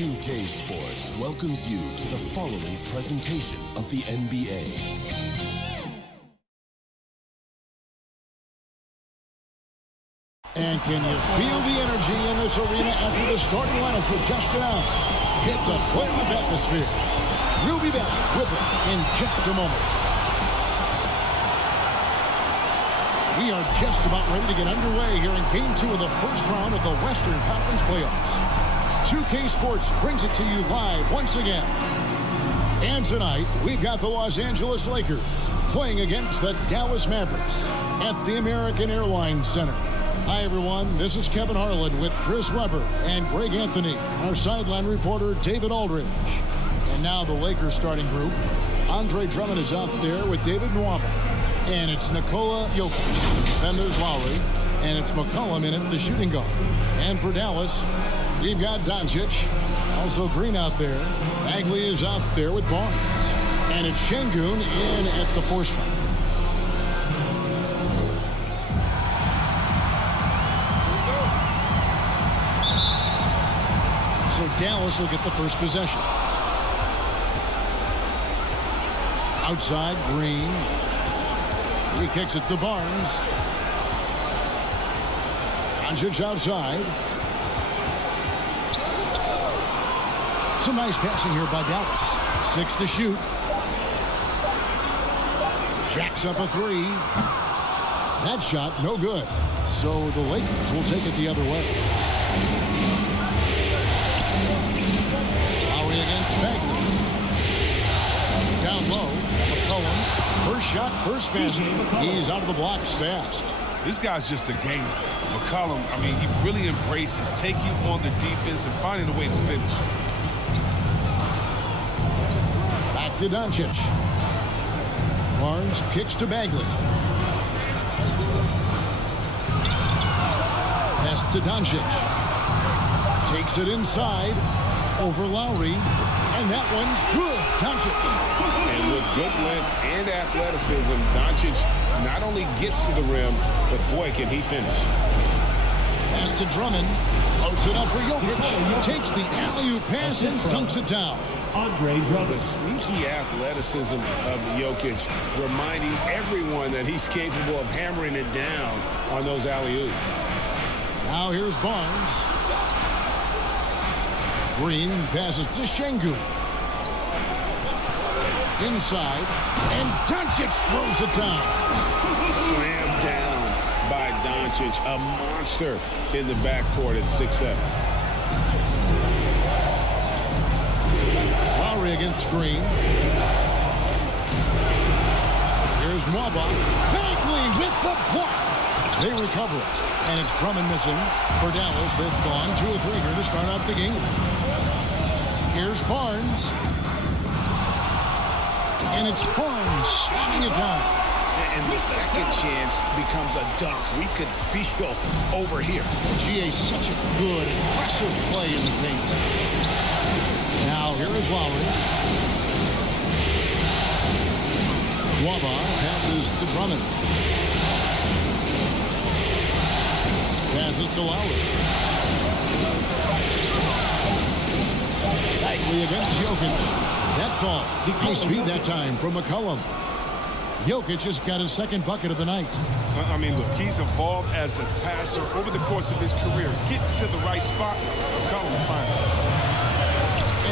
2K Sports welcomes you to the following presentation of the NBA. And can you feel the energy in this arena after the starting lineups were just announced? It's a playoff atmosphere. We'll be back with it in just a moment. We are just about ready to get underway here in Game 2 of the first round of the Western Conference Playoffs. 2K Sports brings it to you live once again. And tonight, we've got the Los Angeles Lakers playing against the Dallas Mavericks at the American Airlines Center. Hi, everyone. This is Kevin Harlan with Chris Webber and Greg Anthony, our sideline reporter, David Aldridge. And now the Lakers starting group. Andre Drummond is out there with David Nwaba. And it's Nikola Jokic. Then there's Lowry. And it's McCollum in at the shooting guard. And for Dallas, we've got Doncic. Also Green out there. Bagley is out there with Barnes. And it's Şengün in at the 4 spot. So Dallas will get the first possession. Outside, Green. He kicks it to Barnes. Doncic outside. Some nice passing here by Dallas. 6 to shoot. Jacks up a 3. That shot, no good. So the Lakers will take it the other way. Lowry against Bagley. Down low, McCollum. First shot, first basket. He's out of the blocks fast. This guy's just a gamer. McCollum, I mean, he really embraces taking on the defense and finding a way to finish. Back to Doncic. Barnes kicks to Bagley. Pass to Doncic. Takes it inside over Lowry. And that one's good. Doncic. And with good length and athleticism, Doncic not only gets to the rim, but boy, can he finish. Pass to Drummond. Floats it up for Jokic. Takes the alley-oop pass and dunks it down. Andre Drummond. The sneaky athleticism of Jokic, reminding everyone that he's capable of hammering it down on those alley-oops. Now here's Barnes. Green passes to Şengün. Inside, and Doncic throws it down. Slammed down by Doncic, a monster in the backcourt at 6'7". Lowry against Green. Here's Nwaba. Bagley with the block. They recover it, and it's Drummond missing for Dallas. They've gone 2 of 3 here to start out the game. Here's Barnes. And it's Barnes slamming it down. And the second chance becomes a dunk. We could feel over here. GA, such a good, aggressive play in the paint. Now, here is Lowry. Nwaba passes to Drummond. Passes to Lowry. Bagley against Jokic. That fall. Nice feed that time from McCollum. Jokic has got his second bucket of the night. I mean, look, he's evolved as a passer over the course of his career. Get to the right spot, McCollum finds it.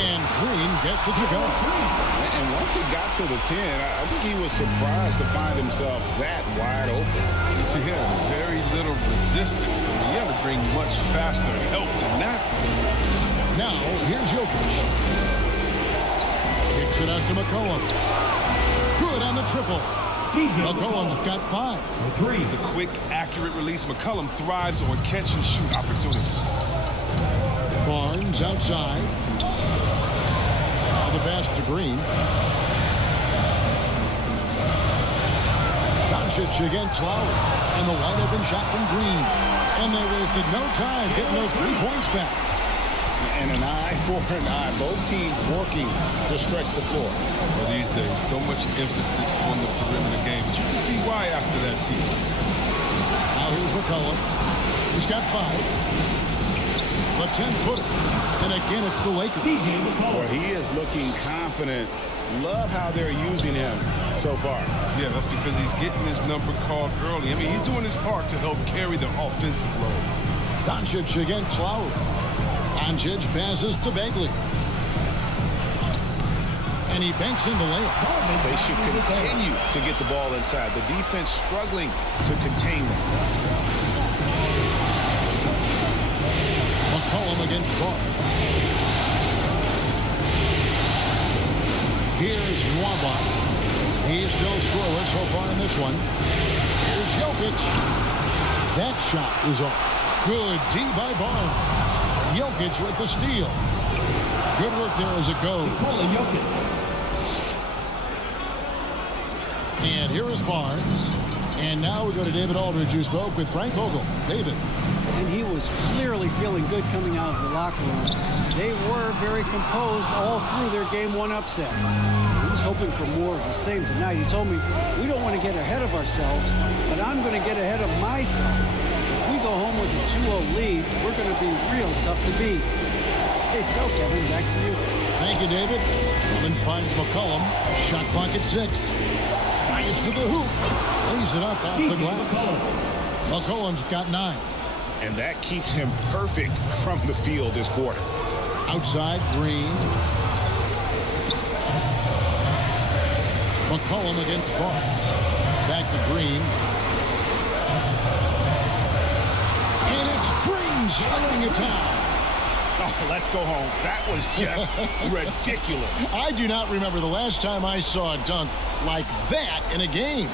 And Green gets it to go. And once he got to the 10, I think he was surprised to find himself that wide open. He had very little resistance. I mean, you have to bring much faster help than that. Now, here's Jokic. Kicks it out to McCollum. Good on the triple. McCollum's got 5. The quick, accurate release. McCollum thrives on catch-and-shoot opportunities. Barnes outside. Now the pass to Green. Doncic against Lowry. And the wide-open shot from Green. And they wasted no time getting those 3 points back. And an eye for an eye. Both teams working to stretch the floor. Well, these days, so much emphasis on the perimeter game. But you can see why after that sequence. Now here's McCollum. He's got 5. The 10-footer. And Back in, it's the Lakers. Well, he is looking confident. Love how they're using him so far. Yeah, that's because he's getting his number called early. I mean, he's doing his part to help carry the offensive load. Doncic against Lowry. Doncic passes to Bagley. And he banks in the layup. They should continue to get the ball inside. The defense struggling to contain them. McCollum against Barnes. Here's Nwaba. He's still scoreless so far in this one. Here's Jokic. That shot is off. Good D by Barnes. Jokic with the steal. Good work there as it goes. And here is Barnes. And now we go to David Aldridge, who spoke with Frank Vogel. David. And he was clearly feeling good coming out of the locker room. They were very composed all through their Game 1 upset. He was hoping for more of the same tonight. He told me, we don't want to get ahead of ourselves, but I'm going to get ahead of myself. If we go home with a 2-0 lead, we're going to be real tough to beat. Say so, Kevin. Back to you. Thank you, David. Then finds McCollum. Shot clock at 6. Fires to the hoop. Lays it up off the glass. McCollum's got 9. And that keeps him perfect from the field this quarter. Outside, Green. McCollum against Barnes. Back to Green. And it's Green shutting it down. Oh, let's go home. That was just ridiculous. I do not remember the last time I saw a dunk like that in a game.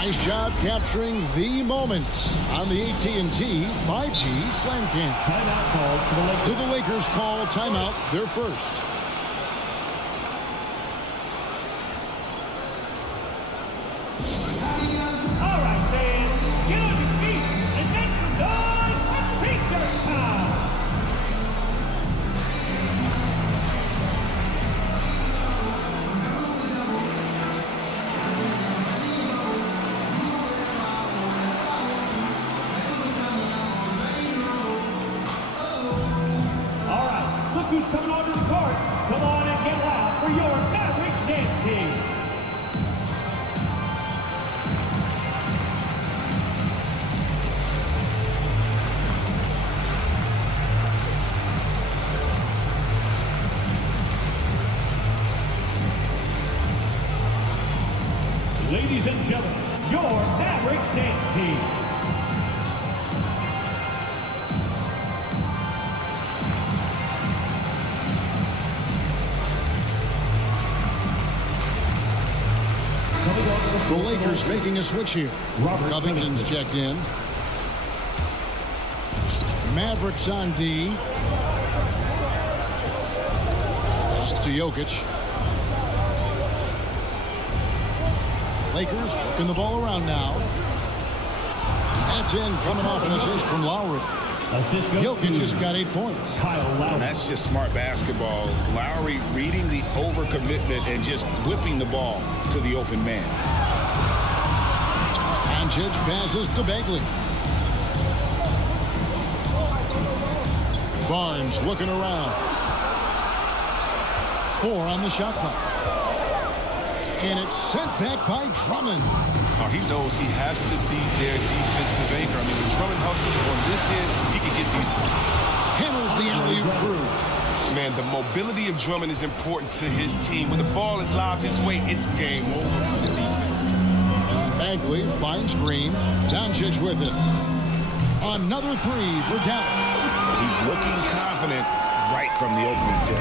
Nice job capturing the moments on the AT&T 5G Slam Cam. Timeout called for the Lakers. So the Lakers call timeout, their first. All right, fans, get on your feet and make some noise for T-shirt time. All right, look who's coming onto the court. Come on and get loud for your Mavericks dance team. Ladies and gentlemen, your Mavericks dance team. The Lakers making a switch here. Covington's checked in. Mavericks on D. Pass to Jokic. Lakers working the ball around now. That's in, coming off an assist from Lowry. Assist goes Jokic to just got 8 points. Kyle Lowry. And that's just smart basketball. Lowry reading the overcommitment and just whipping the ball to the open man. Doncic passes to Bagley. Barnes looking around. 4 on the shot clock. And it's sent back by Drummond. Oh, he knows he has to be their defensive anchor. I mean, when Drummond hustles on this end, he can get these points. Hammers the alley-oop through. Man, the mobility of Drummond is important to his team. When the ball is lobbed his way, it's game over for the defense. Bagley finds Green. Doncic with it. Another 3 for Dallas. He's looking confident right from the opening tip.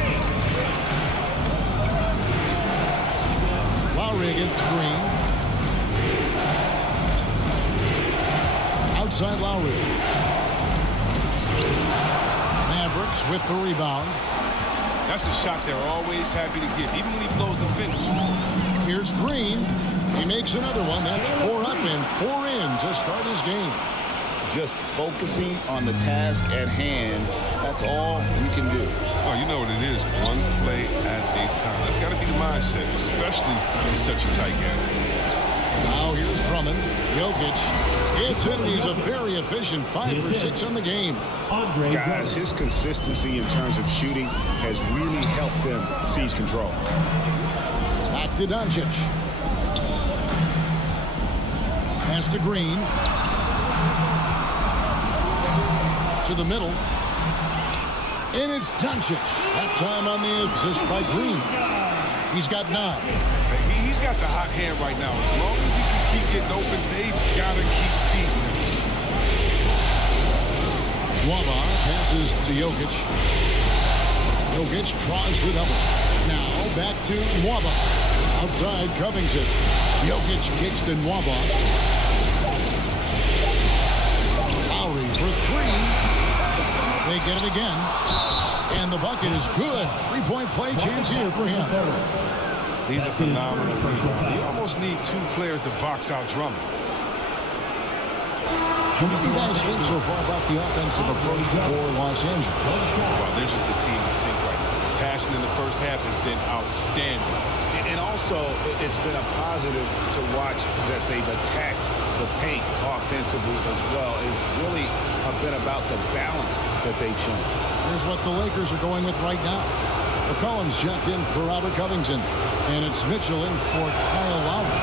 Lowry against Green. Outside Lowry. Mavericks with the rebound. That's a shot they're always happy to get, even when he blows the finish. Here's Green. He makes another one. That's 4 up and 4 in to start his game. Just focusing on the task at hand. That's all you can do. Oh, you know what it is. One play at a time. That's got to be the mindset, especially in such a tight game. Now here's Drummond. Jokic It's in, and he's a very efficient 5 for 6 on the game. Guys, his consistency in terms of shooting has really helped them seize control. Back to Doncic. Pass to Green. To the middle. And it's Doncic. That time on the assist by Green. He's got 9. He's got the hot hand right now. As long as he can keep getting open, they've got to keep feeding him. Waba passes to Jokic. Jokic tries the double. Now back to Waba. Outside Covington. Jokic kicks to Waba. Lowry for 3. They get it again. And the bucket is good. 3-point play chance here for him. He's a phenomenal rebounder. You almost need 2 players to box out Drummond. What do you guys think so far about the offensive approach for Los Angeles? Well, they're just a team in sync right now. The passion in the first half has been outstanding. And also, it's been a positive to watch that they've attacked the paint offensively as well. It's really been about the balance that they've shown. Here's what the Lakers are going with right now. McCollum's checked in for Robert Covington. And it's Mitchell in for Kyle Lowry.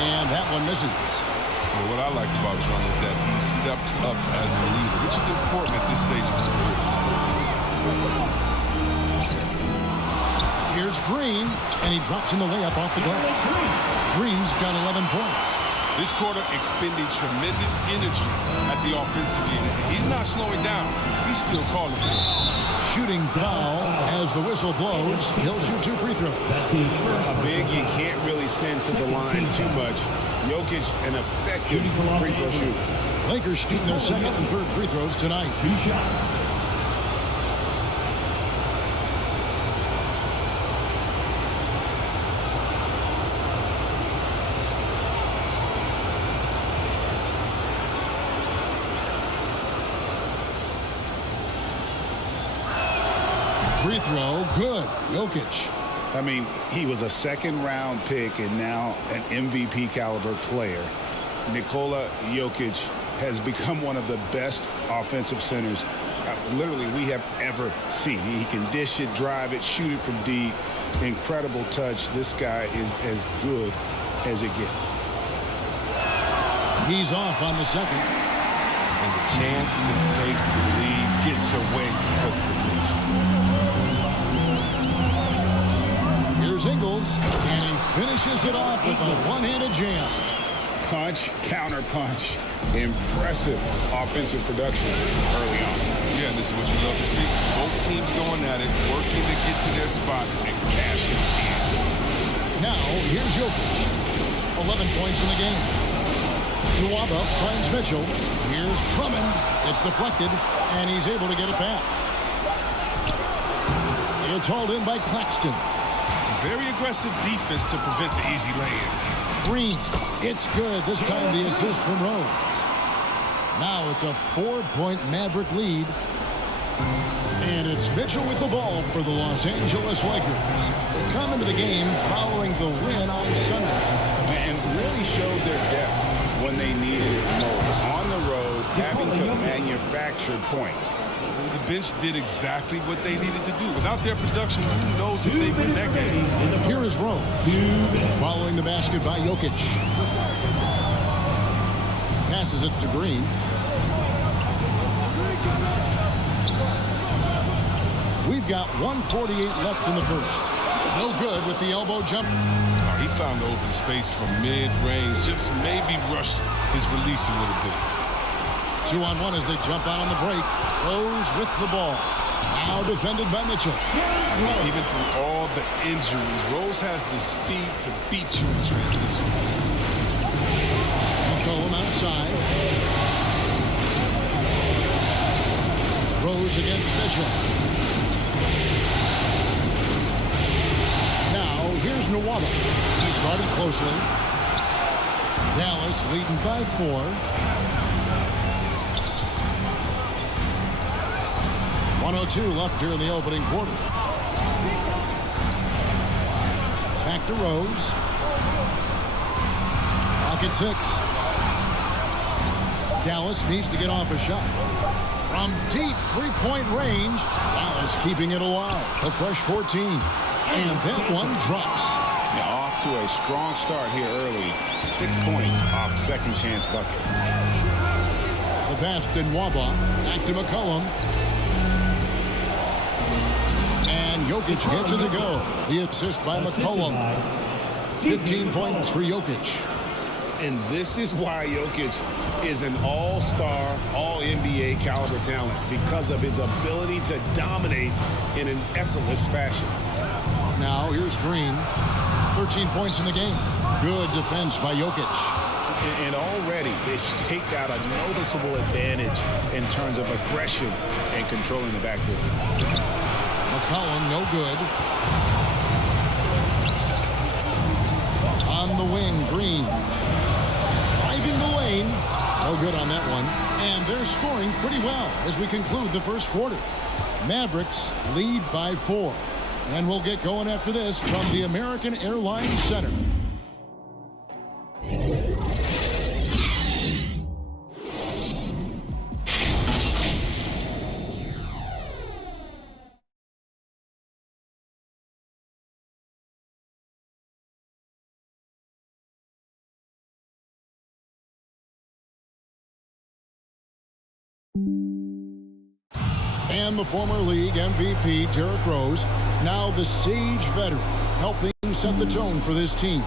And that one misses. Well, what I like about Drummond is that he stepped up as a leader, which is important at this stage of his career. Here's Green, and he drops in the layup off the glass. Green's got 11 points. This quarter expending tremendous energy at the offensive end. He's not slowing down. He's still calling for it. Shooting foul as the whistle blows. He'll shoot 2 free throws. A big you can't really send to the line too much. Jokic, an effective free throw shooter. Lakers shooting their second and third free throws tonight. 2 shots. Free throw, good. Jokic. I mean, he was a second-round pick and now an MVP caliber player. Nikola Jokic has become one of the best offensive centers literally we have ever seen. He can dish it, drive it, shoot it from deep. Incredible touch. This guy is as good as it gets. He's off on the second. And the chance to take the lead gets away because of the miss. Here's Ingles, and he finishes it off with a one-handed jam. Punch, counter punch. Impressive offensive production early on. Yeah, this is what you love to see. Both teams going at it, working to get to their spots and cashing in. Now, here's Jokic. 11 points in the game. Nwaba finds Mitchell. Here's Drummond. It's deflected, and he's able to get it back. It's hauled in by Claxton. Very aggressive defense to prevent the easy lay-in. Green. It's good. This time the assist from Rose. Now it's a 4-point Maverick lead. And it's Mitchell with the ball for the Los Angeles Lakers. They come into the game following the win on Sunday. And really showed their depth when they needed it most. On the road, having to manufacture points. The bench did exactly what they needed to do. Without their production, who knows if they win that game. Here is Rose. Following the basket by Jokic. Passes it to Green. We've got 1:48 left in the first. No good with the elbow jump. Oh, he found the open space from mid-range. Just maybe rushed his release a little bit. 2-on-1 as they jump out on the break. Rose with the ball. Now defended by Mitchell. Even through all the injuries, Rose has the speed to beat you in transition. McCollum outside. Rose against Mitchell. Now here's Nwaba. He's guarded closely. Dallas leading by 4. 1:02 left here in the opening quarter. Back to Rose. Clock at 6. Dallas needs to get off a shot. From deep three-point range, Dallas keeping it alive. A fresh 14. And that one drops. Yeah, off to a strong start here early. 6 points off second chance buckets. The pass to Nwaba. Back to McCollum. And Jokic gets it to go. The assist by McCollum. 15 points for Jokic. And this is why Jokic is an all-star, all-NBA caliber talent, because of his ability to dominate in an effortless fashion. Now here's Green. 13 points in the game. Good defense by Jokic. And already they've staked out a noticeable advantage in terms of aggression and controlling the backcourt. McCollum, no good. On the wing, Green. Driving the lane. No good on that one. And they're scoring pretty well as we conclude the first quarter. Mavericks lead by 4. And we'll get going after this from the American Airlines Center. And the former league MVP, Derrick Rose, now the Sage veteran, helping set the tone for this team.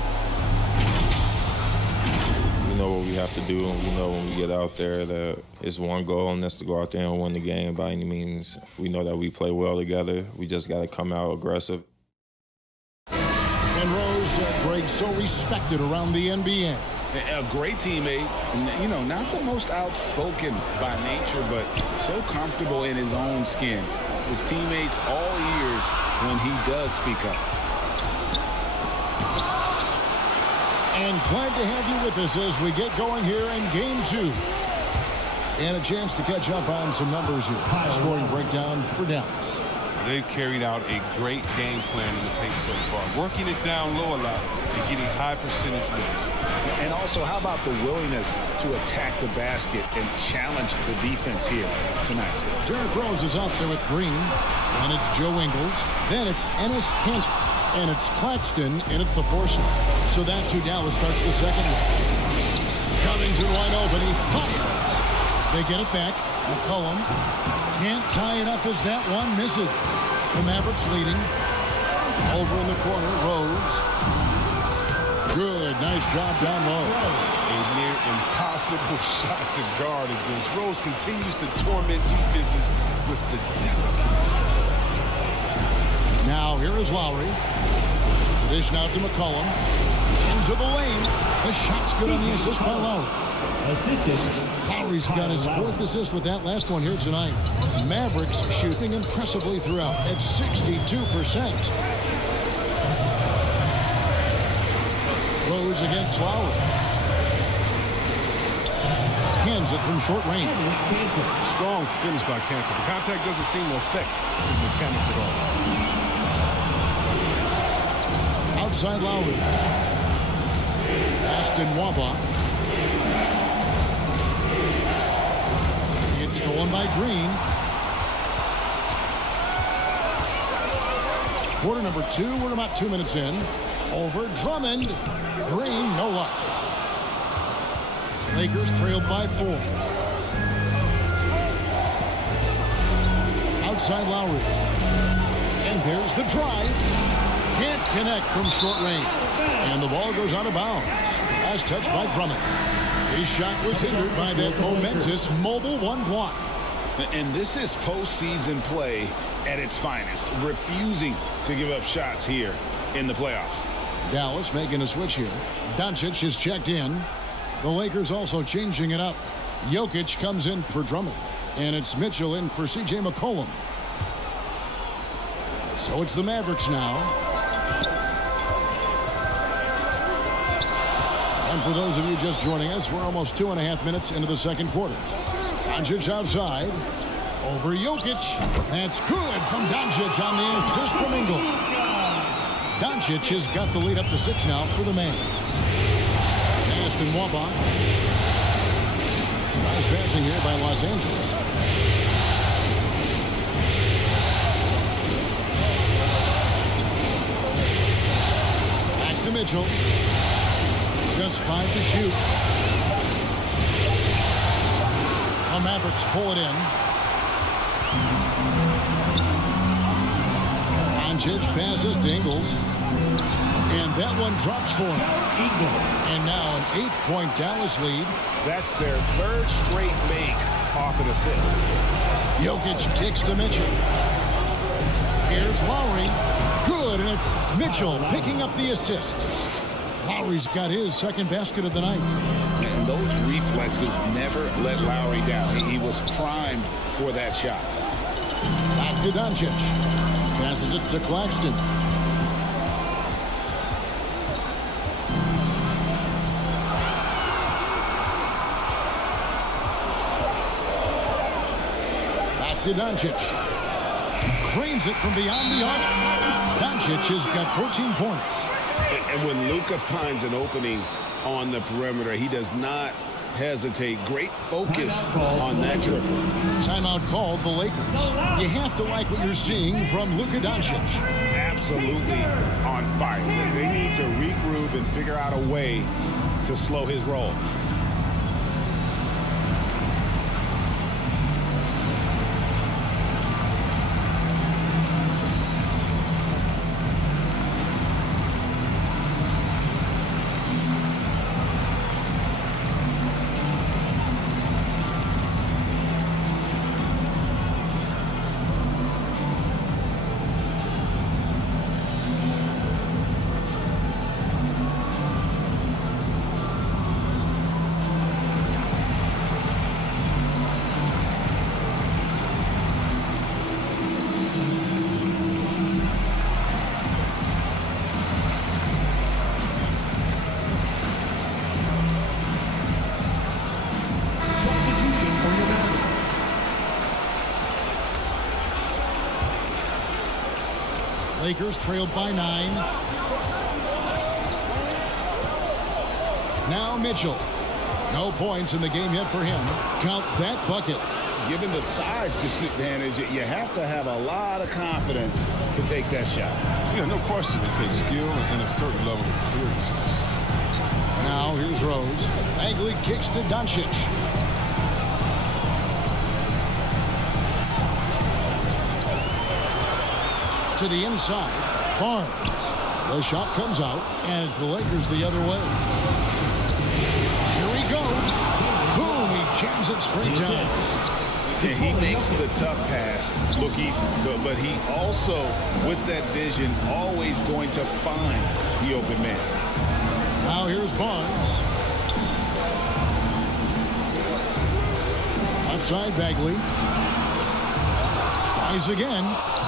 We know what we have to do, and we know when we get out there that it's one goal, and that's to go out there and win the game by any means. We know that we play well together. We just got to come out aggressive. And Rose, Greg, so respected around the NBA. A great teammate, and, you know, not the most outspoken by nature, but so comfortable in his own skin. His teammates all ears when he does speak up. And glad to have you with us as we get going here in Game 2. And a chance to catch up on some numbers here. Scoring breakdown for Dallas. They've carried out a great game plan in the paint so far, working it down low a lot and getting high percentage wins. And also, how about the willingness to attack the basket and challenge the defense here tonight? Derrick Rose is out there with Green, and it's Joe Ingles. Then it's Enes Kanter, and it's Claxton in at the 4 slot. So that's who Dallas starts the second one. Covington wide open, he fires. They get it back. McCollum can't tie it up as that one misses. The Mavericks leading. Over in the corner, Rose. Good, nice job down low. A near impossible shot to guard against. Rose continues to torment defenses with the delicate. Now here is Lowry. The dish now to McCollum. Into the lane. The shot's good on the assist by Lowry. Lowry's got his 4th assist with that last one here tonight. Mavericks shooting impressively throughout at 62%. Rose against Lowry. Hands it from short range. Strong finish by Kanter. The contact doesn't seem to affect his mechanics at all. Outside Lowry. Aston Nwaba. It's stolen by Green. Quarter number 2. We're about 2 minutes in. Over Drummond. Green, no luck. Lakers trailed by 4. Outside Lowry. And there's the drive. Can't connect from short range. And the ball goes out of bounds. Last touch by Drummond. His shot was hindered by that momentous mobile 1 block. And this is postseason play at its finest. Refusing to give up shots here in the playoffs. Dallas making a switch here. Doncic is checked in. The Lakers also changing it up. Jokic comes in for Drummond. And it's Mitchell in for C.J. McCollum. So it's the Mavericks now. And for those of you just joining us, we're almost 2.5 minutes into the second quarter. Doncic outside. Over Jokic. That's good from Doncic on the assist from Ingles. Doncic has got the lead up to 6 now for the Mavs. Aston Nwaba. Nice passing here by Los Angeles. Back to Mitchell. Just 5 to shoot. The Mavericks pull it in. Doncic passes to Ingles. And that one drops for him. And now an 8-point Dallas lead. That's their third straight make off an assist. Jokic kicks to Mitchell. Here's Lowry. Good, and it's Mitchell picking up the assist. Lowry's got his second basket of the night. And those reflexes never let Lowry down. He was primed for that shot. Back to Doncic. Passes it to Claxton. Back to Doncic. Cranes it from beyond the arc. Doncic has got 14 points. And when Luka finds an opening on the perimeter, he does not hesitate. Great focus on that triple. Timeout called the Lakers. You have to like what you're seeing from Luka Doncic. Absolutely on fire. They need to regroup and figure out a way to slow his roll. Lakers trailed by 9. Now Mitchell. No points in the game yet for him. Count that bucket. Given the size disadvantage, you have to have a lot of confidence to take that shot. Yeah, no question. It takes skill and a certain level of fearlessness. Now here's Rose. Bagley kicks to Doncic. To the inside. Barnes. The shot comes out, and it's the Lakers the other way. Here he goes. Boom, he jams it straight down. Yeah, he makes the tough pass look easy, but he also, with that vision, always going to find the open man. Now here's Barnes. Outside Bagley. Tries again.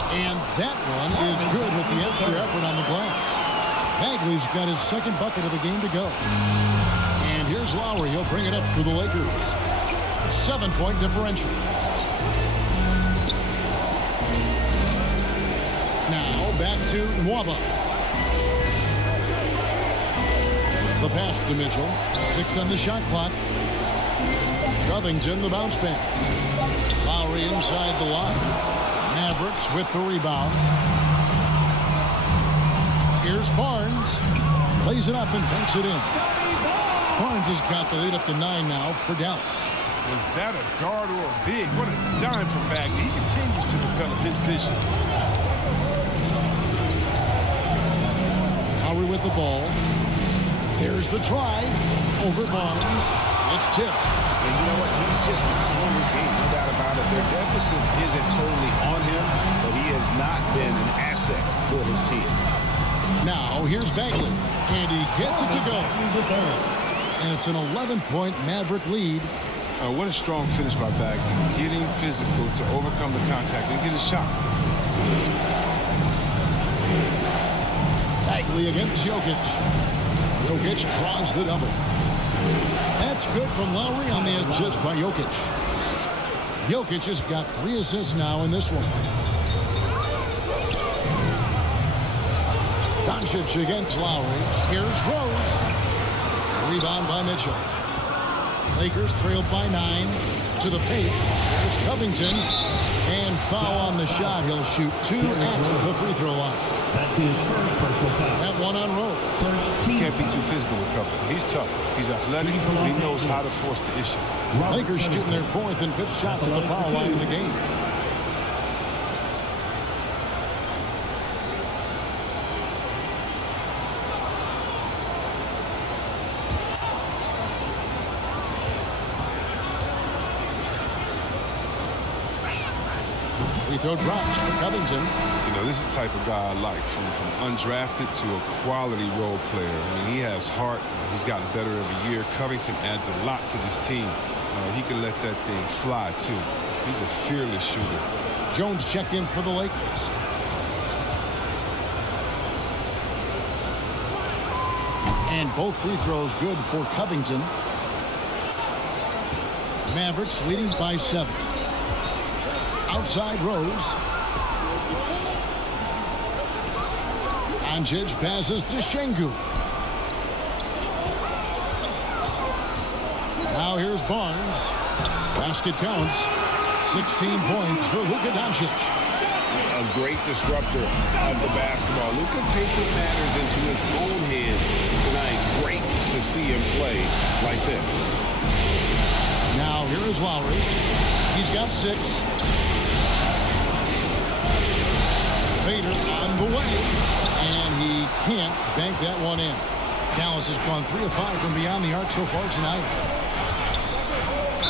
And that one is good with the extra effort on the glass. Bagley's got his second bucket of the game to go. And here's Lowry. He'll bring it up for the Lakers. 7-point differential. Now back to Nwaba. The pass to Mitchell. 6 on the shot clock. Covington the bounce pass. Lowry inside the line. Mavericks with the rebound. Here's Barnes. Plays it up and banks it in. Barnes has got the lead up to 9 now for Dallas. Was that a guard or a big? What a dime from Bagley. He continues to develop his vision. Lowry with the ball. There's the drive. Over Barnes. It's tipped. And you know what? He's just not on his game. No doubt about it. Their deficit isn't totally on him, but he has not been an asset for his team. Now, here's Bagley. And he gets it to go. And it's an 11-point Maverick lead. What a strong finish by Bagley. Getting physical to overcome the contact and get a shot. Bagley against Jokic. Jokic draws the double. That's good from Lowry on the assist by Jokic. Jokic has got 3 assists now in this one. Doncic against Lowry. Here's Rose. Rebound by Mitchell. Lakers trailed by 9 to the paint. There's Covington. And foul on the shot. He'll shoot 2 at the free throw line. That's his first personal foul. That one on Rose. First team. Can't be too physical with Covington. He's tough. He's athletic. He knows how to force the issue. Lakers shooting their 4th and 5th shots at the foul line in the game. Free throw drops for Covington. You know, this is the type of guy I like, from undrafted to a quality role player. I mean, he has heart. He's gotten better every year. Covington adds a lot to this team. He can let that thing fly, too. He's a fearless shooter. Jones checked in for the Lakers. And both free throws good for Covington. Mavericks leading by 7. Outside Rose. Doncic passes to Şengün. Now here's Barnes. Basket counts. 16 points for Luka Doncic. A great disruptor of the basketball. Luka taking matters into his own hands tonight. Great to see him play like this. Now here is Lowry. He's got 6. Fader on the way, and he can't bank that one in. Dallas has gone 3 of 5 from beyond the arc so far tonight.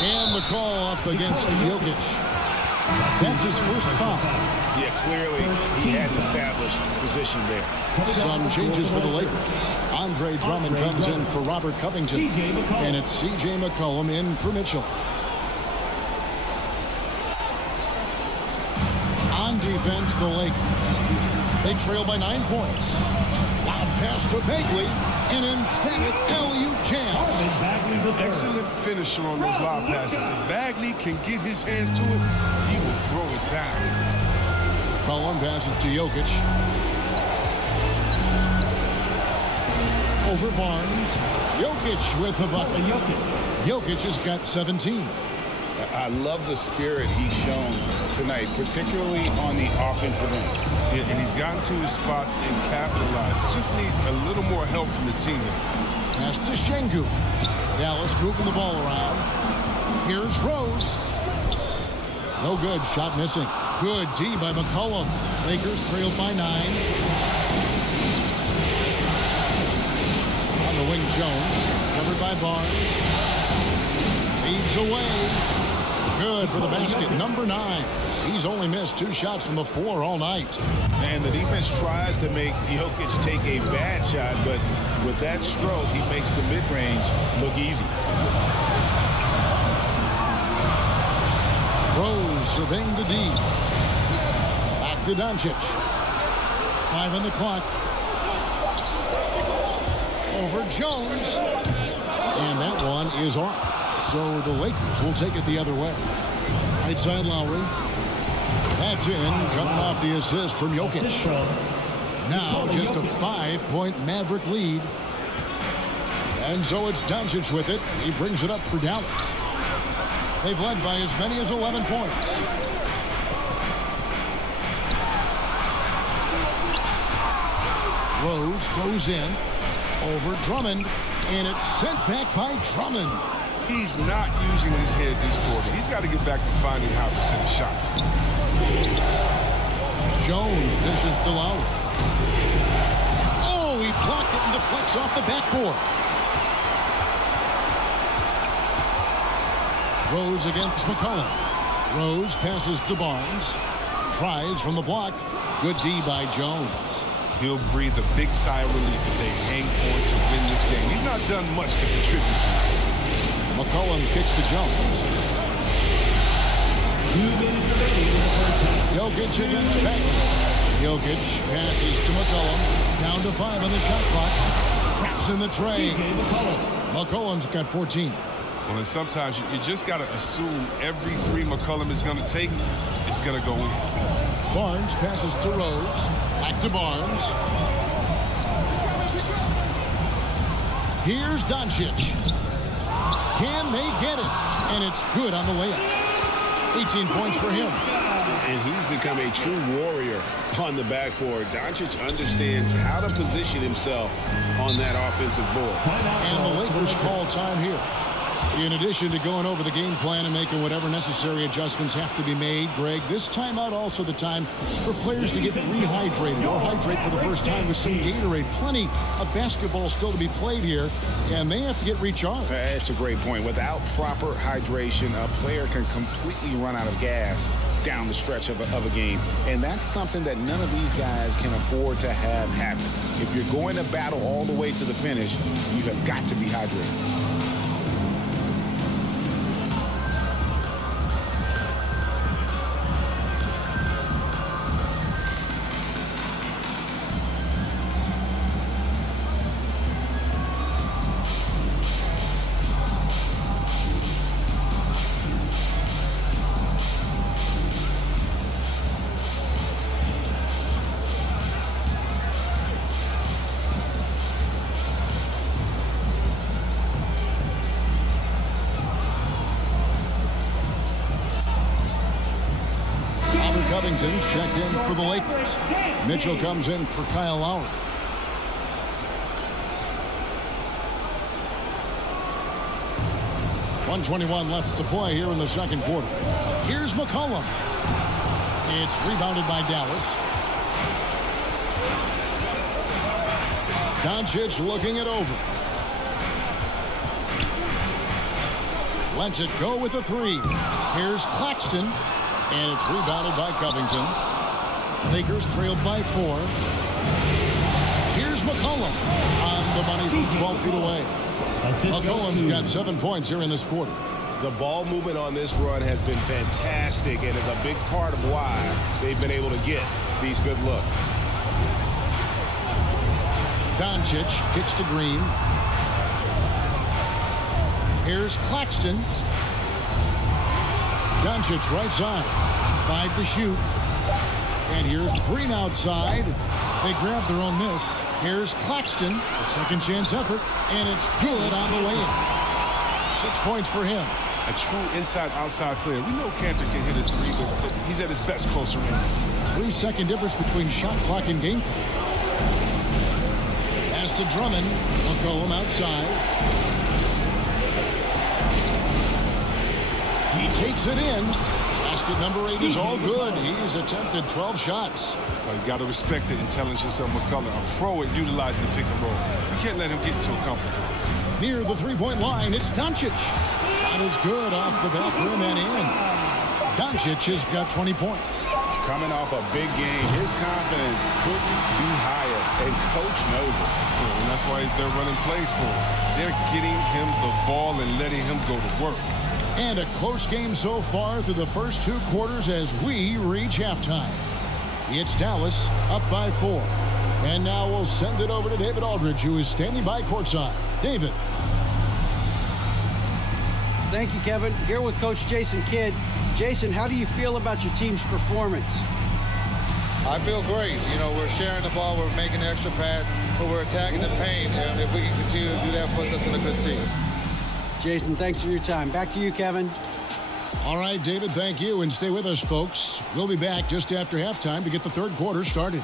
And the call up against Jokic. That's his first foul. Yeah, clearly he had an established position there. Some changes for the Lakers. Andre Drummond comes in for Robert Covington, and it's C.J. McCollum in for Mitchell. On defense, the Lakers. They trail by 9 points. Loud pass to Bagley. An emphatic alley-oop jam. Excellent finisher on those lob passes. If Bagley can get his hands to it, he will throw it down. McCollum passes to Jokic. Over Barnes. Jokic with the bucket. Jokic has got 17. I love the spirit he's shown tonight, particularly on the offensive end. And he's gotten to his spots and capitalized. He just needs a little more help from his teammates. Pass to Şengün. Dallas moving the ball around. Here's Rose. No good. Shot missing. Good D by McCollum. Lakers trailed by 9. On the wing, Jones. Covered by Barnes. Feeds away. Good for the basket. Number 9. He's only missed 2 shots from the floor all night. And the defense tries to make Jokic take a bad shot, but with that stroke, he makes the mid-range look easy. Rose surveying the D. Back to Doncic. 5 on the clock. Over Jones. And that one is off. So the Lakers will take it the other way. Right side Lowry. That's in, coming off the assist from Jokic. Now just a 5-point Maverick lead. And so it's Doncic with it. He brings it up for Dallas. They've led by as many as 11 points. Rose goes in over Drummond, and it's sent back by Drummond. He's not using his head this quarter. He's got to get back to finding how to send shots. Jones dishes to Lowry. Oh, he blocked it and deflects off the backboard. Rose against McCollum. Rose passes to Barnes. Tries from the block. Good D by Jones. He'll breathe a big sigh of relief if they hang on to win this game. He's not done much to contribute to it. McCollum kicks to Jones. Jokic against Bagley. Jokic passes to McCollum. Down to 5 on the shot clock. Traps in the tray. McCollum's got 14. Well, and sometimes you just got to assume every 3 McCollum is going to take is going to go in. Barnes passes to Rose. Back to Barnes. Here's Doncic. Can they get it? And it's good on the layup. 18 points for him. And he's become a true warrior on the backboard. Doncic understands how to position himself on that offensive board. And the Lakers call time here. In addition to going over the game plan and making whatever necessary adjustments have to be made, Greg, this timeout also the time for players to get rehydrated or hydrate for the first time with some Gatorade. Plenty of basketball still to be played here, and they have to get recharged. That's a great point. Without proper hydration, a player can completely run out of gas down the stretch of a game. And that's something that none of these guys can afford to have happen. If you're going to battle all the way to the finish, you have got to be hydrated. Covington's checked in for the Lakers. Mitchell comes in for Kyle Lowry. .121 left to play here in the second quarter. Here's McCollum. It's rebounded by Dallas. Doncic looking it over. Lets it go with a three. Here's Claxton. And it's rebounded by Covington. Lakers trailed by 4. Here's McCollum on the money from 12 feet away. McCollum's got 7 points here in this quarter. The ball movement on this run has been fantastic and is a big part of why they've been able to get these good looks. Doncic kicks to Green. Here's Claxton. Doncic right side. 5 to shoot. And here's Green outside. They grab their own miss. Here's Claxton. A second chance effort. And it's good on the way in. 6 points for him. A true inside-outside player. We know Cantor can hit a three, but he's at his best closer in. 3-second difference between shot clock and game clock. Pass to Drummond. McCollum outside. He takes it in. Basket number 8 is all good. He's attempted 12 shots. Well, you got to respect the intelligence of McCollum. A pro at utilizing the pick and roll. You can't let him get into a comfort zone. Near the three-point line, it's Doncic. Shot is good off the back rim and in. Doncic has got 20 points. Coming off a big game, his confidence couldn't be higher, and Coach knows it. Yeah, and that's why they're running plays for him. They're getting him the ball and letting him go to work. And a close game so far through the first 2 quarters as we reach halftime. It's Dallas up by 4. And now we'll send it over to David Aldridge, who is standing by courtside. David. Thank you, Kevin. Here with Coach Jason Kidd. Jason, how do you feel about your team's performance? I feel great. You know, we're sharing the ball, we're making the extra pass, but we're attacking the paint. And if we can continue to do that, puts us in a good seat. Jason, thanks for your time. Back to you, Kevin. All right, David, thank you. And stay with us, folks. We'll be back just after halftime to get the third quarter started.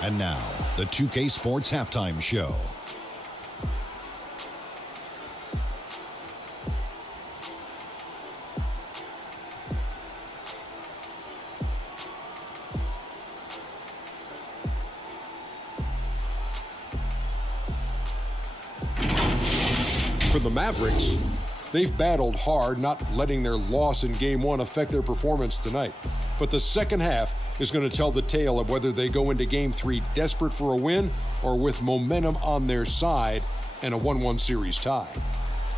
And now, the 2K Sports Halftime Show. For the Mavericks, they've battled hard, not letting their loss in Game 1 affect their performance tonight. But the second half is going to tell the tale of whether they go into Game 3 desperate for a win or with momentum on their side and a 1-1 series tie.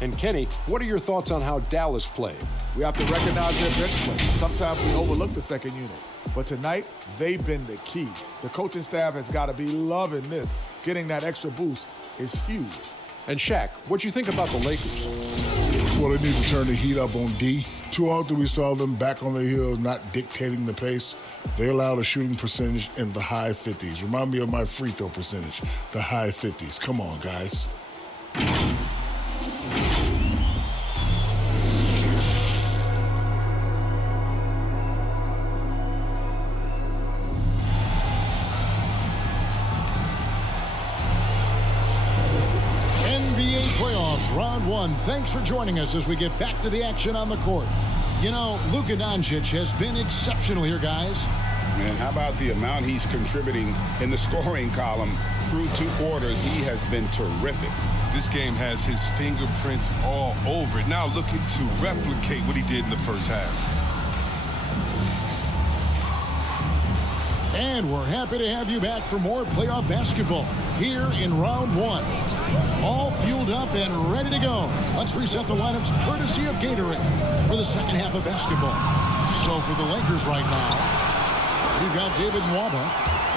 And Kenny, what are your thoughts on how Dallas played? We have to recognize their bench play. Sometimes we overlook the second unit. But tonight, they've been the key. The coaching staff has got to be loving this. Getting that extra boost is huge. And Shaq, what you think about the Lakers? Well, they need to turn the heat up on D. Too often we saw them back on their heels, not dictating the pace. They allowed a shooting percentage in the high 50s. Remind me of my free throw percentage, the high 50s. Come on, guys. round one. Thanks for joining us as we get back to the action on the court. You know, Luka Doncic has been exceptional here, guys. Man, how about the amount he's contributing in the scoring column? Through 2 quarters, he has been terrific. This game has his fingerprints all over it. Now looking to replicate what he did in the first half. And we're happy to have you back for more playoff basketball here in round one. All fueled up and ready to go. Let's reset the lineups courtesy of Gatorade for the second half of basketball. So for the Lakers right now, we've got David Nwaba.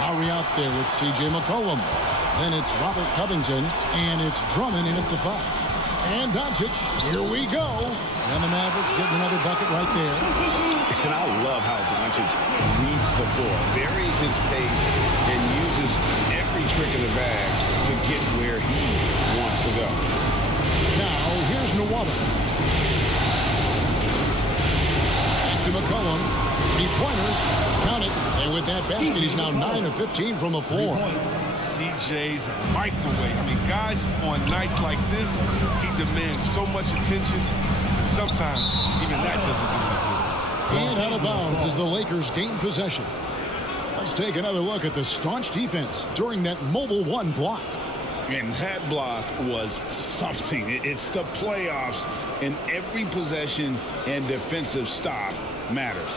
Lowry out there with C.J. McCollum. Then it's Robert Covington, and it's Drummond in at the 5. And Doncic, here we go. And the Mavericks getting another bucket right there. And I love how Doncic reads the floor, varies his pace, and uses every trick in the bag to get where he wants to go. Now, here's Nwaba. Back to McCollum. 3-pointer. Count it. And with that basket, he's now 9 of 15 from the floor. CJ's microwave. I mean, guys on nights like this, he demands so much attention. And sometimes even that doesn't do it. And out of bounds as the Lakers gain possession. Let's take another look at the staunch defense during that mobile 1 block. And that block was something. It's the playoffs, and every possession and defensive stop matters.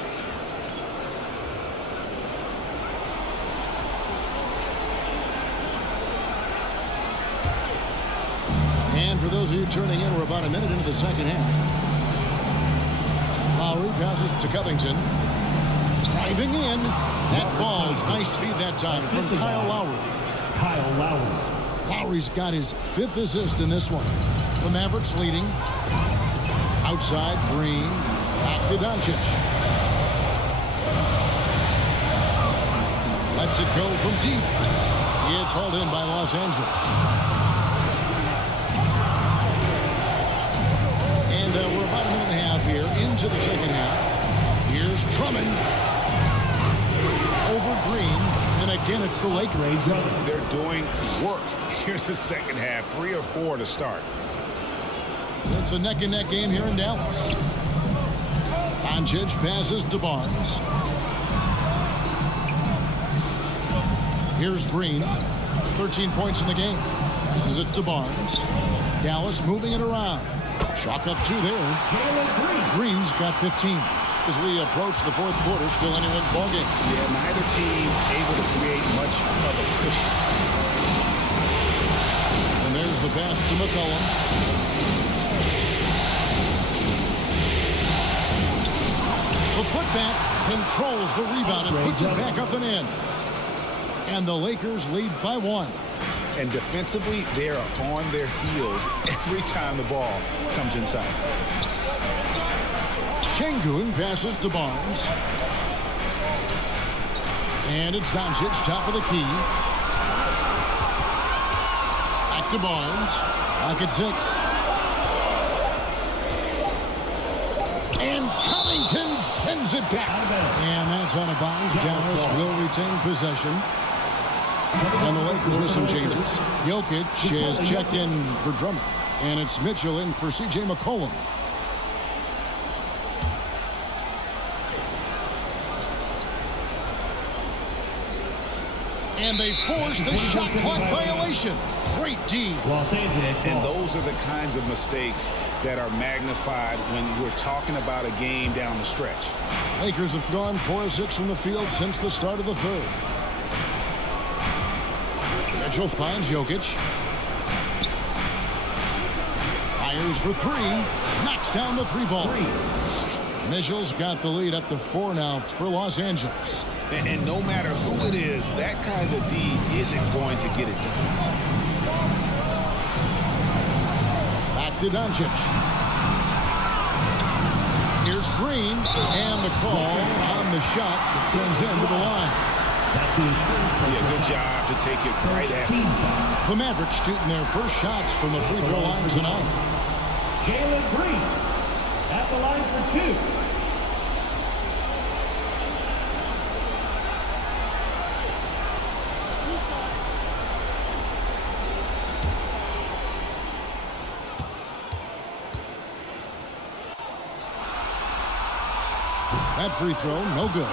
And for those of you turning in, we're about a minute into the second half. Lowry passes to Covington. Driving in. That falls. Nice feed that time from Kyle Lowry. Kyle Lowry. Lowry's got his 5th assist in this one. The Mavericks leading. Outside, Green. Back to Doncic. Lets it go from deep. It's hauled in by Los Angeles. And we're about a minute and a half here into the second half. Here's Drummond. Over Green. And again, it's the Lakers. They're doing work here in the second half. 3 or 4 to start. It's a neck-and-neck game here in Dallas. Doncic passes to Barnes. Here's Green. 13 points in the game. This is it to Barnes. Dallas moving it around. Chalk up 2 there. Green's got 15. As we approach the 4th quarter, still anyone's ballgame. Yeah, neither team able to create much of a cushion. And there's the pass to McCollum. The putback controls the rebound and puts it back up and in. And the Lakers lead by 1. And defensively, they are on their heels every time the ball comes inside. Şengün passes to Barnes. And it's Doncic, top of the key. Back to Barnes. Back at 6. And Covington sends it back. And that's out of bounds. Dallas will retain possession. And the Lakers with some changes. Jokic has checked in for Drummond. And it's Mitchell in for C.J. McCollum. And they force the shot clock violation. Great D. And those are the kinds of mistakes that are magnified when we're talking about a game down the stretch. Lakers have gone 4 of 6 from the field since the start of the 3rd. Mitchell finds Jokic. Fires for 3. Knocks down the 3-ball. Mitchell's got the lead up to 4 now for Los Angeles. And no matter who it is, that kind of D isn't going to get it done. Back to Doncic. Here's Green. And the call on the shot that sends him to the line. Yeah, good job to take it right at him. The Mavericks shooting their first shots from the free throw line tonight. Jalen Green at the line for 2. That free throw, no good.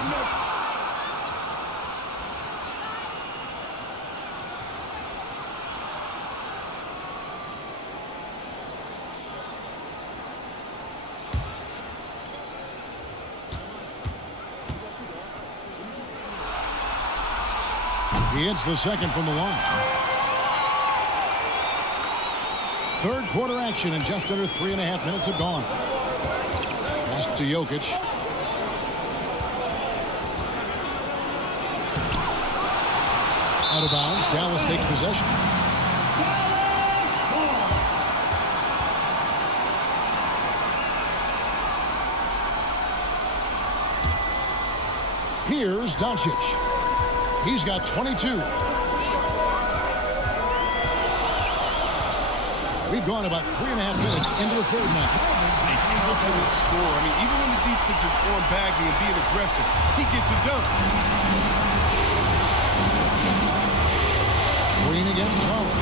He hits the second from the line. Third quarter action, and just under 3.5 minutes have gone. Pass to Jokic. Out of bounds. Dallas takes possession. Here's Doncic. He's got 22. We've gone about 3.5 minutes into the third now. A confident score. I mean, even when the defense is on Bagley and being aggressive, he gets it done. Green against Lowry.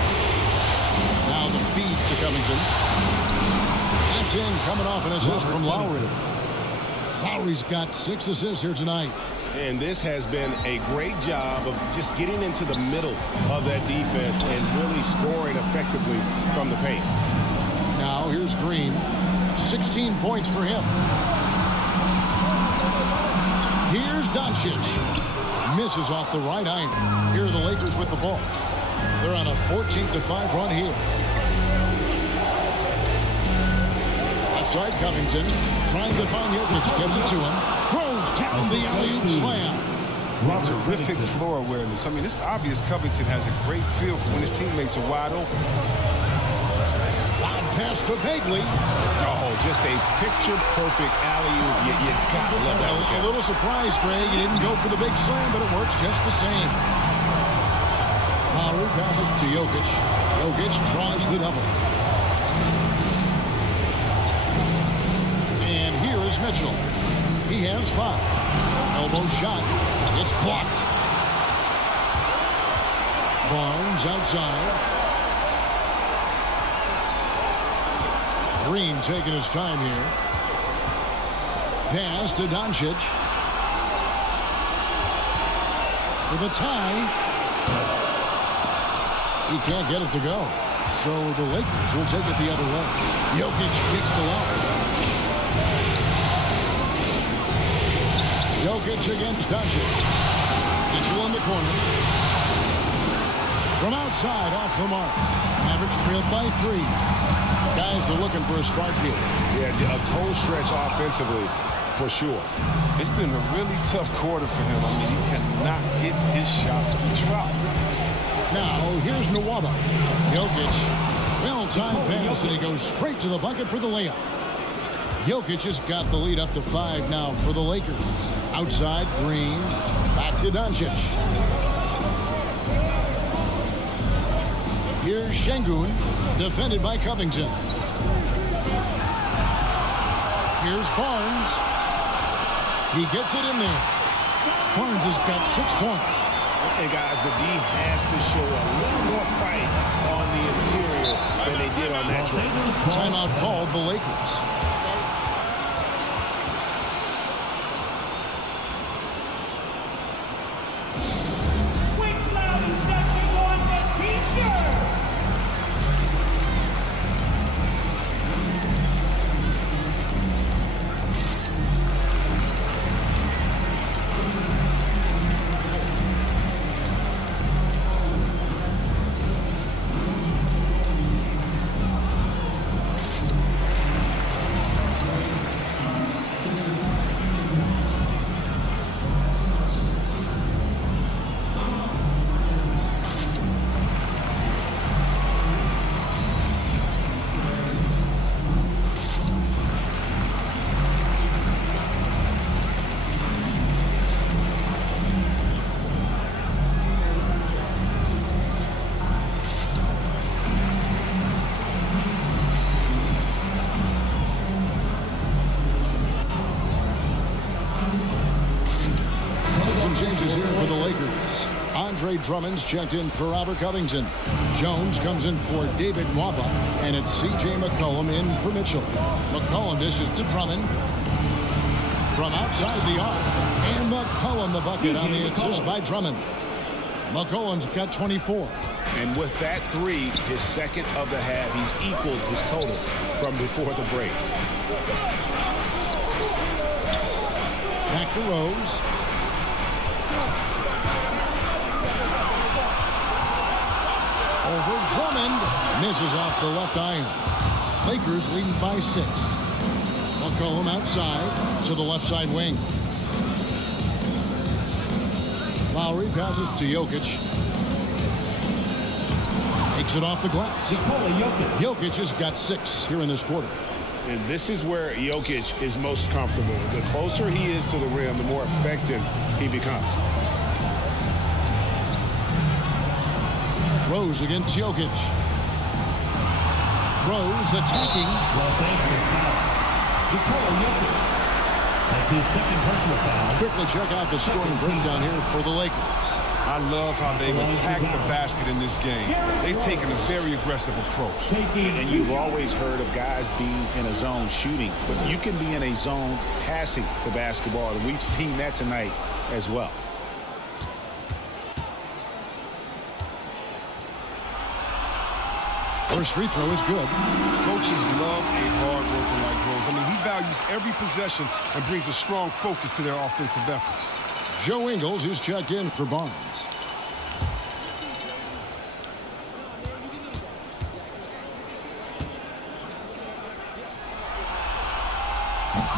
Now the feed to Covington. That's in, coming off an assist from Lowry. Lowry's got 6 assists here tonight. And this has been a great job of just getting into the middle of that defense and really scoring effectively from the paint. Now here's Green. 16 points for him. Here's Doncic. Misses off the right iron. Here are the Lakers with the ball. They're on a 14-5 run here. Outside Covington. Trying to find Jokic. Gets it to him. Throws down the alley-oop slam. Terrific floor awareness. I mean, it's obvious Covington has a great feel for when his teammates are wide open. Loud pass to Bagley. Oh, just a picture-perfect alley-oop. You gotta love that one. A little surprised, Greg. He didn't go for the big slam, but it works just the same. Lowry passes to Jokic. Jokic tries the double. And here is Mitchell. He has 5. Elbow shot. It's blocked. Barnes outside. Green taking his time here. Pass to Doncic. For the tie. He can't get it to go. So the Lakers will take it the other way. Jokic kicks to Lowry. Jokic against Doncic. Mitchell in the corner. From outside, off the mark. Mavericks trailed by 3. Guys are looking for a spark here. Yeah, a cold stretch offensively, for sure. It's been a really tough quarter for him. I mean, he cannot get his shots to drop. Now, here's Nwaba. Jokic. Well-timed pass, and he goes straight to the bucket for the layup. Jokic has got the lead up to 5 now for the Lakers. Outside, Green. Back to Doncic. Here's Şengün, defended by Covington. Here's Barnes. He gets it in there. Barnes has got 6 points. And guys, the D has to show a little more fight on the interior than they did on that trip. Timeout called the Lakers. Changes here for the Lakers. Andre Drummond's checked in for Robert Covington. Jones comes in for David Nwaba, and it's C.J. McCollum in for Mitchell. McCollum dishes to Drummond. from outside the arc. And McCollum the bucket on the assist by Drummond. McCollum's got 24. And with that three, his second of the half, he equaled his total from before the break. Back to Rose. Over Drummond. Misses off the left iron. Lakers leading by 6. McCollum outside to the left side wing. Lowry passes to Jokic. Takes it off the glass. Jokic has got 6 here in this quarter. And this is where Jokic is most comfortable. The closer he is to the rim, the more effective he becomes. Rose against Jokic. Rose attacking. Los Angeles foul. Nikola Jokic. That's his second personal foul. Let's quickly check out the scoring breakdown here for the Lakers. I love how they've attacked the basket in this game. They've taken a very aggressive approach. And you've always heard of guys being in a zone shooting, but you can be in a zone passing the basketball, and we've seen that tonight as well. First free throw is good. Coaches love a hard worker like Rose. I mean, he values every possession and brings a strong focus to their offensive efforts. Joe Ingles is checked in for Barnes.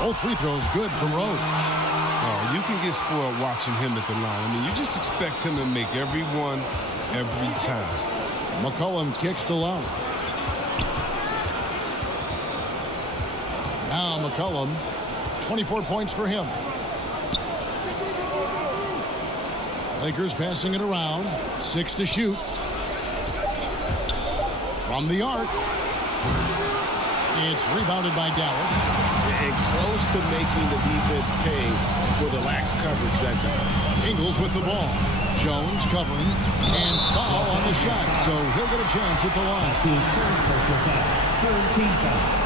Both free throws good from Rose. Oh, you can get spoiled watching him at the line. I mean, you just expect him to make every one, every time. McCollum kicks to Lowry. Now McCollum, 24 points for him. Lakers passing it around. 6 to shoot. From the arc. It's rebounded by Dallas. And close to making the defense pay for the lax coverage that time. Ingles with the ball. Jones covering. And foul on the shot. So he'll get a chance at the line. That's his first personal foul. Third team foul.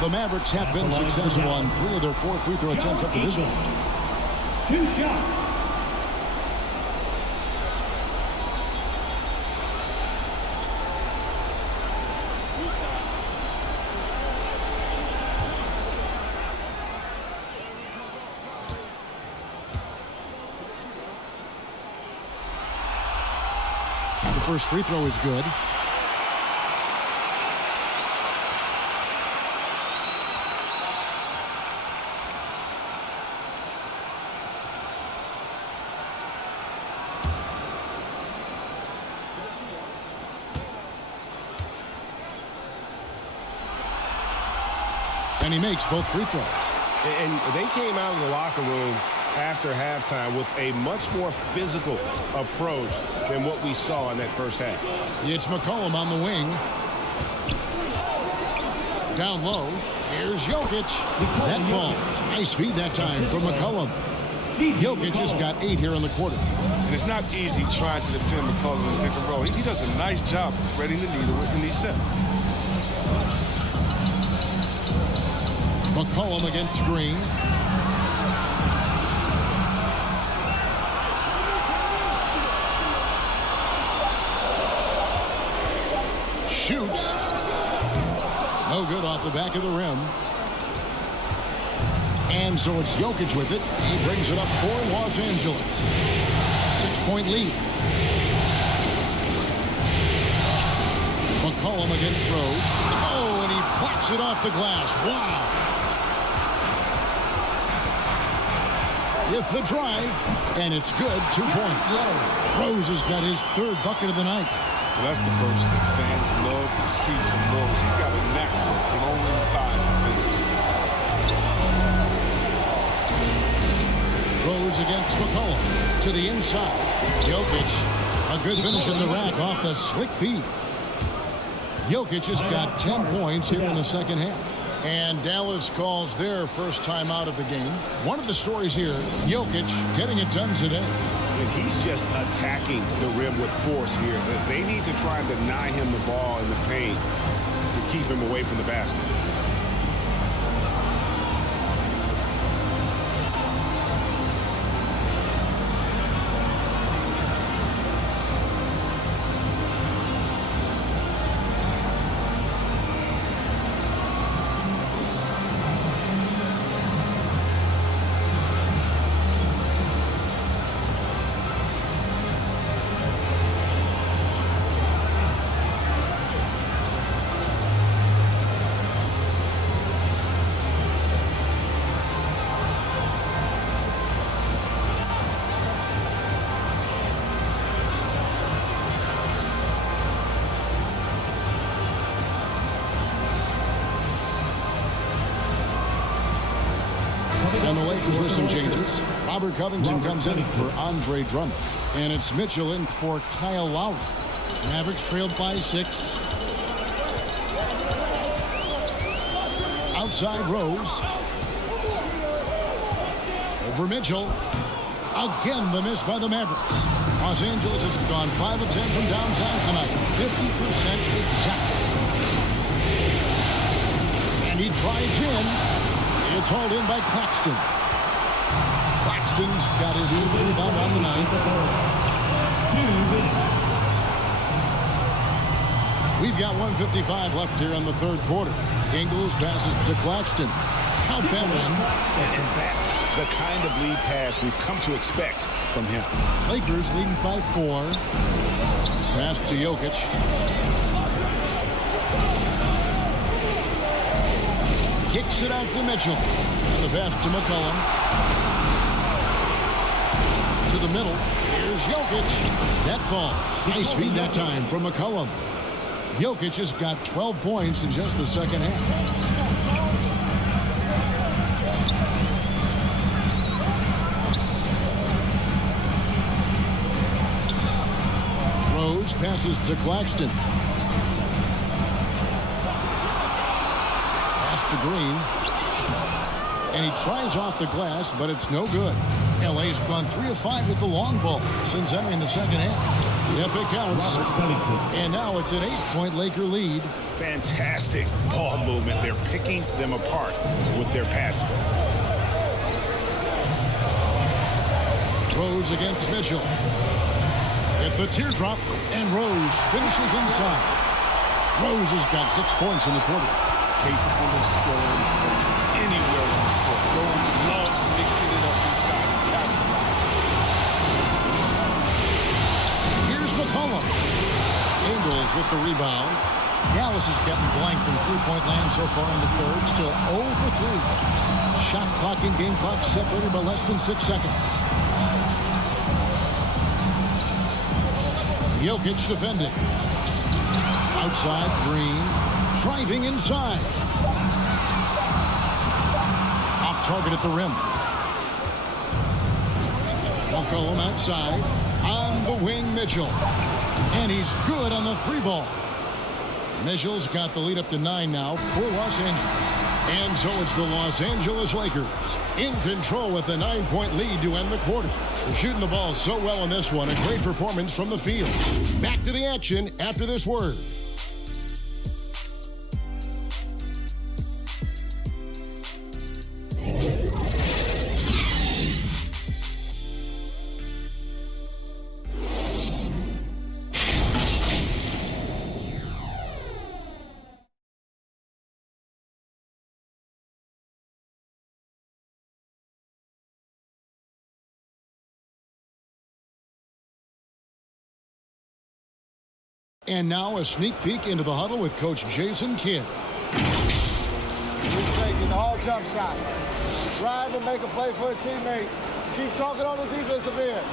The Mavericks have been successful on 3 of their 4 free throw attempts up to this point. 2 shots. The first free throw is good. And he makes both free throws. And they came out of the locker room after halftime with a much more physical approach than what we saw in that first half. It's McCollum on the wing. Down low. Here's Jokic. That falls. Nice feed that time from McCollum. Jokic has got 8 here in the quarter. And it's not easy trying to defend McCollum in pick and roll. He does a nice job of threading the needle in these sets. McCollum against Green. Shoots. No good off the back of the rim. And so it's Jokic with it. He brings it up for Los Angeles. 6-point lead. McCollum against Rose. Oh, and he blocks it off the glass. Wow. With the drive, and it's good. 2 points. Rose has got his 3rd bucket of the night. Well, that's the burst that fans love to see from Rose. He's got a knack for blowing by the Rose against McCollum to the inside. Jokic, a good finish at the rack off the slick feed. Jokic has got 10 points here in the second half. And Dallas calls their first time out of the game. One of the stories here, Jokic getting it done today. And he's just attacking the rim with force here. They need to try and deny him the ball in the paint to keep him away from the basket. And the Lakers with some changes. Robert Covington comes in for Andre Drummond. And it's Mitchell in for Kyle Lowry. Mavericks trailed by 6. Outside Rose. Over Mitchell. Again, the miss by the Mavericks. Los Angeles has gone 5 of 10 from downtown tonight. 50% exactly. And he drives in. It's hauled in by Claxton. Claxton's got his 6th rebound on the night. We've got 1:55 left here in the third quarter. Ingles passes to Claxton. Count that one. And that's the kind of lead pass we've come to expect from him. Lakers leading by 4. Pass to Jokic. Kicks it out to Mitchell. And the pass to McCollum. To the middle. Here's Jokic. That falls. Nice feed that time from McCollum. Jokic has got 12 points in just the second half. Rose passes to Claxton. Pass to Green. And he tries off the glass, but it's no good. LA's gone 3 of 5 with the long ball since entering the second half. Yep, it counts. And now it's an 8-point Laker lead. Fantastic ball movement. They're picking them apart with their passing. Rose against Mitchell. At the teardrop, and Rose finishes inside. Rose has got 6 points in the quarter. Capable of scoring from anywhere on the court. Rose loves mixing it up inside and capitalizing. Here's McCollum. Ingles with the rebound. Dallas is getting blank from three-point land so far in the third. Still 0 for 3. Shot clock and game clock separated by less than 6 seconds. Jokic defending. Outside, Green. Driving inside. Off target at the rim. McCollum outside. On the wing, Mitchell. And he's good on the 3-ball. Mitchell's got the lead up to 9 now for Los Angeles. And so it's the Los Angeles Lakers in control with a 9-point lead to end the quarter. They're shooting the ball so well in this one. A great performance from the field. Back to the action after this word. And now a sneak peek into the huddle with Coach Jason Kidd. He's taking all jump shots. Drive and make a play for a teammate. Keep talking on the defensive end.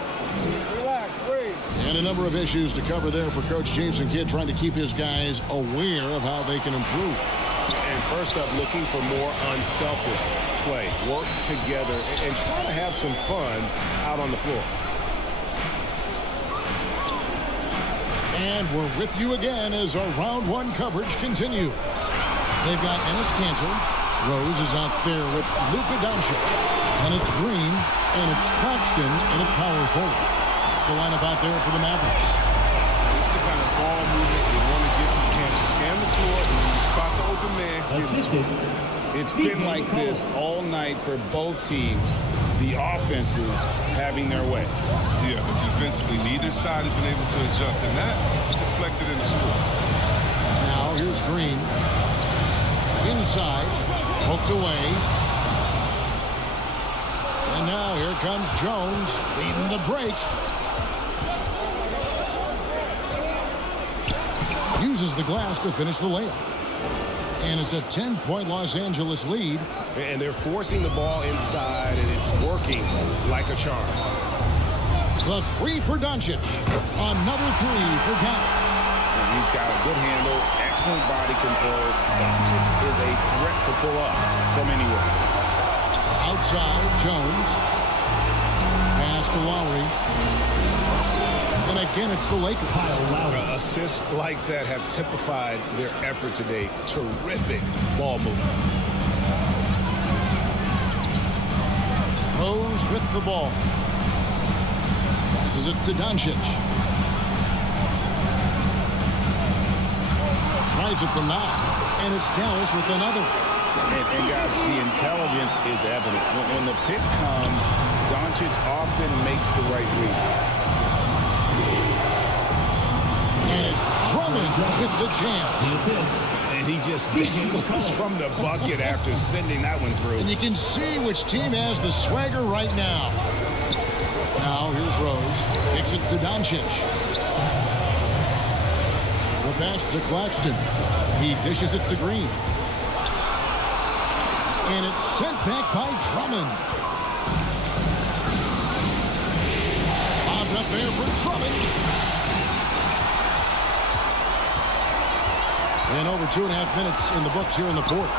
Relax, breathe. And a number of issues to cover there for Coach Jason Kidd, trying to keep his guys aware of how they can improve. And first up, looking for more unselfish play. Work together and try to have some fun out on the floor. And we're with you again as our round 1 coverage continues. They've got Enes Kanter. Rose is out there with Luka Doncic. And it's Green, and it's Claxton in a power forward. It's the lineup out there for the Mavericks. This is the kind of ball movement you want to get to the canvas. Scan the floor, and when you spot the open man. It's been like this all night for both teams. The offenses having their way. Yeah, but defensively, neither side has been able to adjust, and that's reflected in the score. Now here's Green. Inside, poked away. And now here comes Jones, leading the break. Uses the glass to finish the layup. And it's a 10-point Los Angeles lead. And they're forcing the ball inside, and it's working like a charm. The 3 for Doncic. Another 3 for Dallas. And he's got a good handle, excellent body control. Doncic is a threat to pull up from anywhere. outside. Jones. Pass to Lowry. And again, it's the Lakers. Assists like that have typified their effort today. Terrific ball movement. Rose with the ball. Passes it to Doncic. Tries it from now. And it's Dallas with another. And guys, the intelligence is evident. When the pick comes, Doncic often makes the right read. And it's Drummond with the jam. And he just goes from the bucket after sending that one through. And you can see which team has the swagger right now. Now here's Rose. Kicks it to Doncic. The pass to Claxton. He dishes it to Green. And it's sent back by Drummond. Bobbed up there for Drummond. And over 2.5 minutes in the books here in the fourth.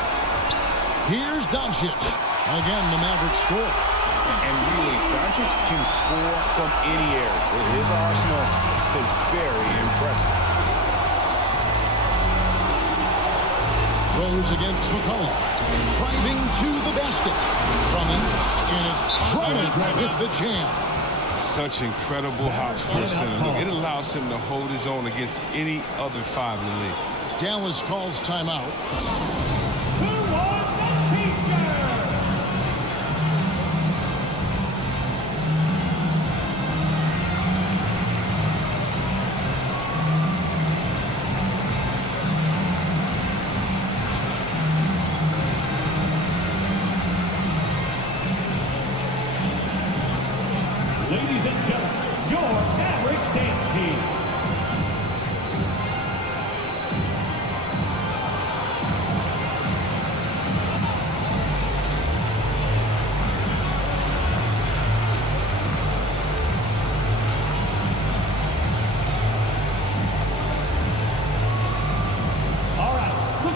Here's Doncic. Again, the Mavericks score. And really, Doncic can score from any area. His arsenal is very impressive. Rose against McCollum. Driving to the basket. Drummond. And it's Drummond with the jam. Such incredible hops for a center. Look, it allows him to hold his own against any other five in the league. Dallas calls timeout. Who wants a t-shirt? Ladies and gentlemen, your Mavericks dance team.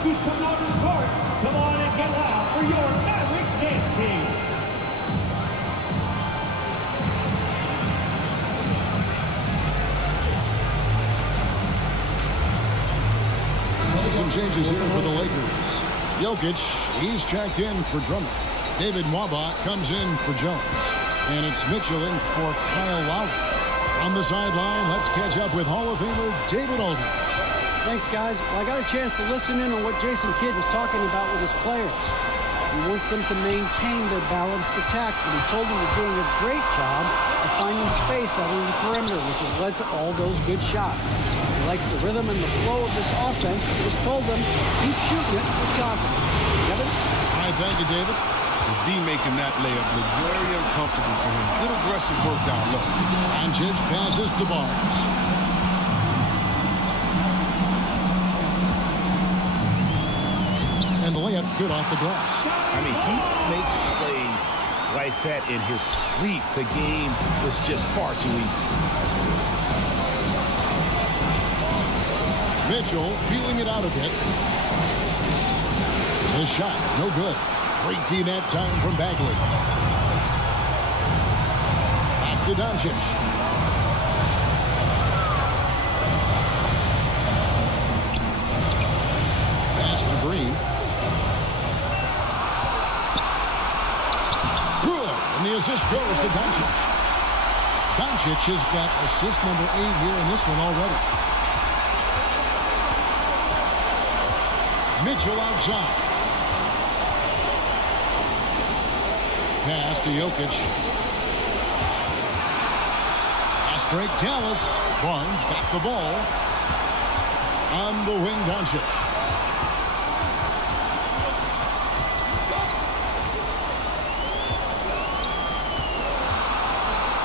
Who's coming out to the court? Come on and get loud for your Mavericks dance team. Some changes here for the Lakers. Jokic, he's checked in for Drummond. David Nwaba comes in for Jones. And it's Mitchell in for Kyle Lowry. On the sideline, let's catch up with Hall of Famer David Aldridge. Thanks, guys. Well, I got a chance to listen in on what Jason Kidd was talking about with his players. He wants them to maintain their balanced attack, but he told them they're doing a great job of finding space out on the perimeter, which has led to all those good shots. He likes the rhythm and the flow of this offense. He just told them, keep shooting it with confidence. Kevin? All right, thank you, David. D making that layup look very uncomfortable for him. Good aggressive work down low. Doncic passes to Barnes. And the layup's good off the glass. I mean, he makes plays like that in his sleep. The game was just far too easy. Mitchell feeling it out a bit. His shot, no good. Great D that time from Bagley. Back to Doncic. Pass to Green. Good. And the assist goes to Doncic. Doncic has got assist number 8 here in this one already. Mitchell outside. Pass to Jokic. Pass break, Dallas. Barnes got the ball. On the wing, Doncic.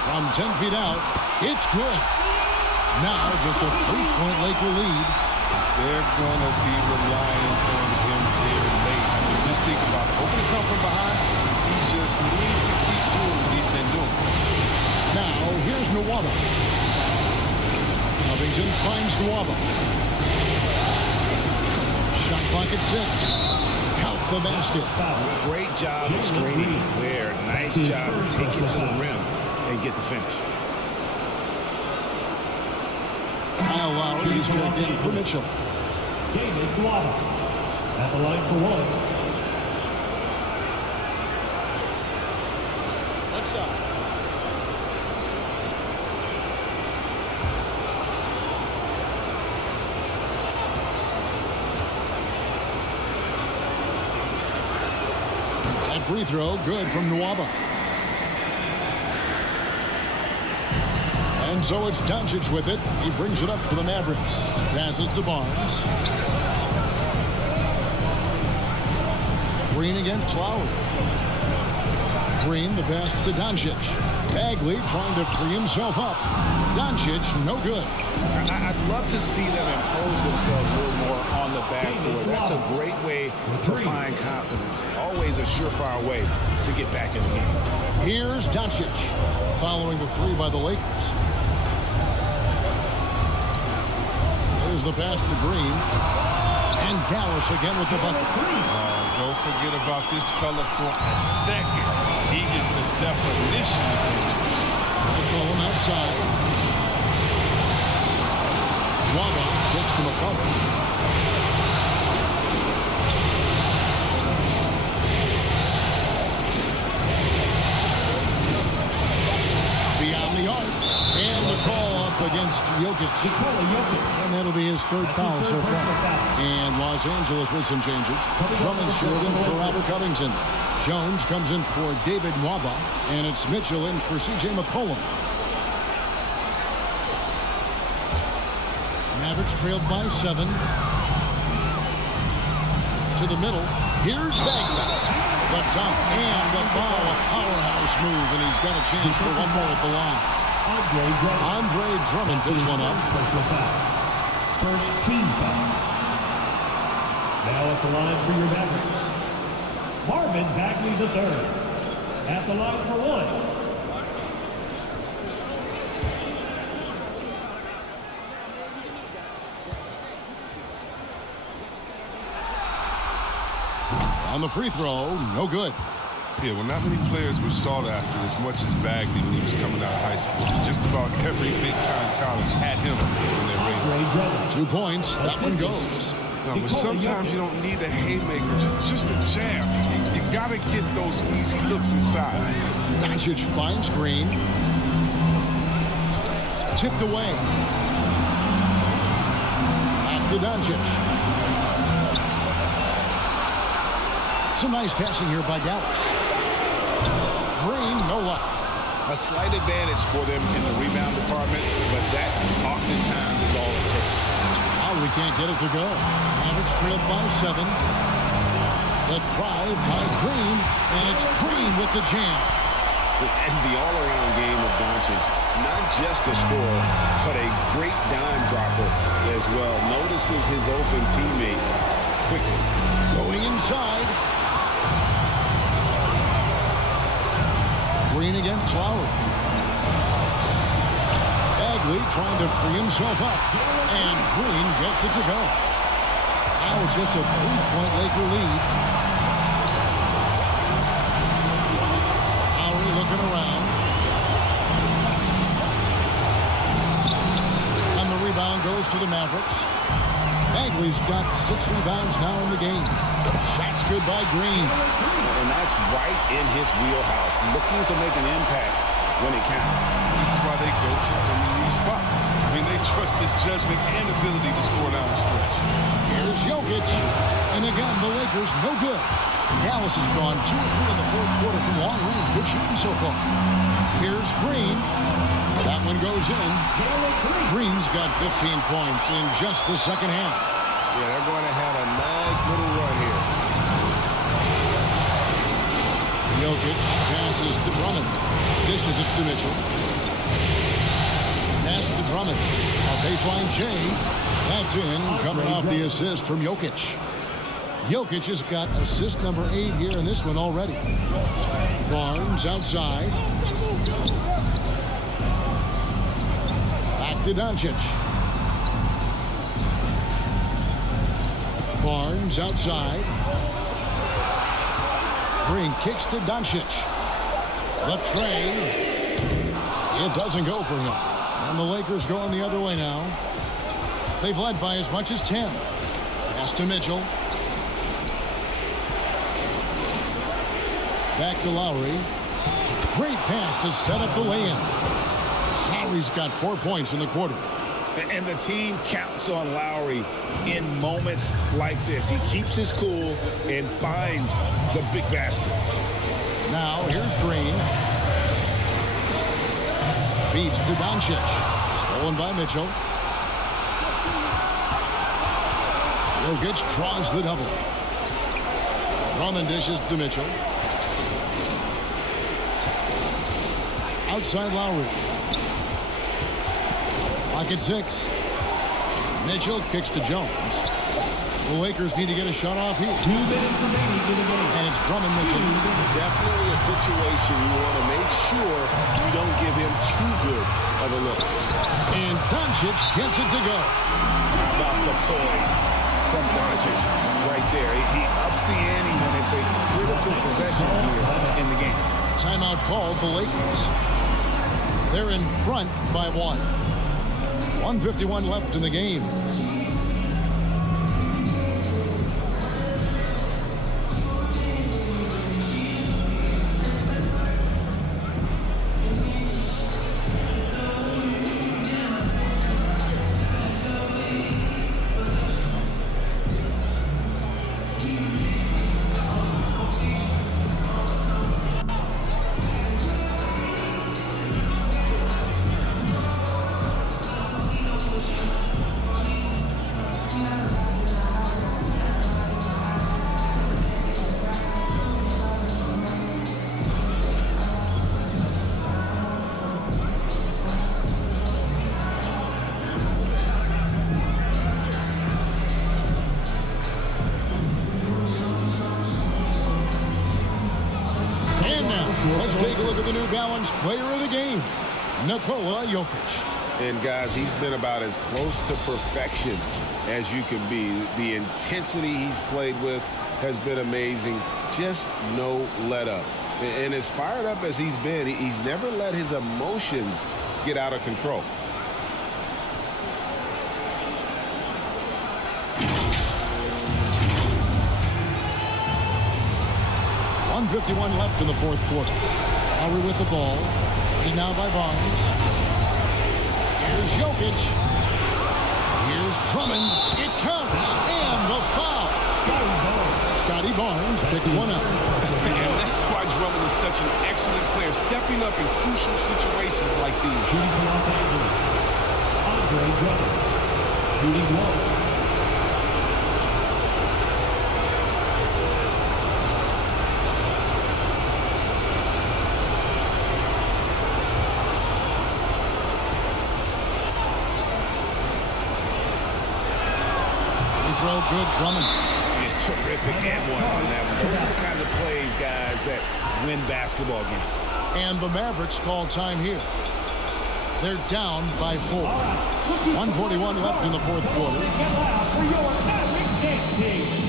From 10 feet out, it's good. Now just a 3-point Laker lead. They're going to be relying on him here late. Just think about it. Open come from behind. He just needs to keep doing what he's been doing. Now, here's Nwaba. Covington finds Nwaba. Shot clock at 6. Count the basket. Great job of screening there. Nice job of taking it to the rim and get the finish. Kyle Lowry is checked in for Mitchell. David Guava at the line for one. What's up? That free throw, good from Nwaba. And so it's Doncic with it. He brings it up for the Mavericks. Passes to Barnes. Green against Lowry. Green, the pass to Doncic. Bagley trying to free himself up. Doncic, no good. I'd love to see them impose themselves a little more on the backboard. That's a great way to find confidence. Always a surefire way to get back in the game. Here's Doncic following the three by the Lakers. There's the pass to Green. And Dallas again with the bucket. Don't forget about this fella for a second. He is the definition. McCollum outside. Nwaba gets to McCollum. Beyond the arc. And the call up against Jokic. And that'll be his third foul so far. And Los Angeles with some changes. Drummond's checked in for Robert Covington. Jones comes in for David Nwaba. And it's Mitchell in for C.J. McCollum. Mavericks trailed by 7. To the middle. Here's Bagley. The dunk and the foul. A powerhouse move. And he's got a chance for one more at the line. Andre Drummond picks one up. First team foul. Now at the line for your Mavericks, Marvin Bagley III. At the line for one. On the free throw, no good. Yeah, well, not many players were sought after as much as Bagley when he was coming out of high school. Just about every big-time college had him when they rated. 2 points. That one goes. No, but sometimes you don't need a haymaker, just a jab. You got to get those easy looks inside. Doncic finds Green. Tipped away. Back to Doncic. Some nice passing here by Dallas. Green, no luck. A slight advantage for them in the rebound department, but that oftentimes is all it takes. Lowry can't get it to go. Mavericks trailed by 7. The drive by Green, and it's Green with the jam. And the all-around game of Doncic, not just a scorer, but a great dime dropper as well. Notices his open teammates quickly. Going inside. Green against Lowry. Bagley trying to free himself up. And Green gets it to go. Now it's just a 3-point Laker lead. Lowry looking around. And the rebound goes to the Mavericks. Bagley's got 6 rebounds now in the game. Shot's good by Green. And that's right in his wheelhouse, looking to make an impact when it counts. This is why they go to him in these spots. I mean, they trust his judgment and ability to score down the stretch. Here's Jokic. And again, the Lakers no good. Dallas has gone 2 or 3 in the fourth quarter from long range. Good shooting so far. Here's Green. That one goes in. Green's got 15 points in just the second half. Yeah, they're going to have a nice little run here. Jokic passes to Drummond. Dishes it to Mitchell. Pass to Drummond. A baseline J. That's in, coming off the assist from Jokic. Jokic has got assist number 8 here in this one already. Barnes outside. Back to Doncic. Barnes outside. Green kicks to Doncic. The tray. It doesn't go for him. And the Lakers going the other way now. They've led by as much as 10. Pass to Mitchell. Back to Lowry. Great pass to set up the lay-in. Lowry's got 4 points in the quarter. And the team counts on Lowry in moments like this. He keeps his cool and finds the big basket. Now here's Green. Feeds to Doncic. Stolen by Mitchell. Jokic draws the double. Drummond dishes to Mitchell. Outside Lowry. Clock at 6. Mitchell kicks to Jones. The Lakers need to get a shot off here. 2 minutes remaining in the game. And it's Drummond missing. Definitely a situation you want to make sure you don't give him too good of a look. And Doncic gets it to go. How about the poise from Doncic right there? He ups the ante when it's a critical possession here in the game. Timeout called the Lakers. They're in front by 1. 1:51 left in the game. Let's take a look at the New Balance player of the game, Nikola Jokic. And guys, he's been about as close to perfection as you can be. The intensity he's played with has been amazing. Just no let up. And as fired up as he's been, he's never let his emotions get out of control. .151 left in the fourth quarter. Lowry with the ball. And now by Barnes. Here's Jokic. Here's Drummond. It counts. And the foul. Scotty Barnes picks one up. And that's why Drummond is such an excellent player, stepping up in crucial situations like these. Shooting for Los Angeles, Andre Drummond. Shooting 1. Good Drummond. Yeah, terrific and one on that one. Those are the kind of plays, guys, that win basketball games. And the Mavericks call time here. They're down by 4. 1:41 left in the fourth quarter. Get loud for your Maverick Game Team.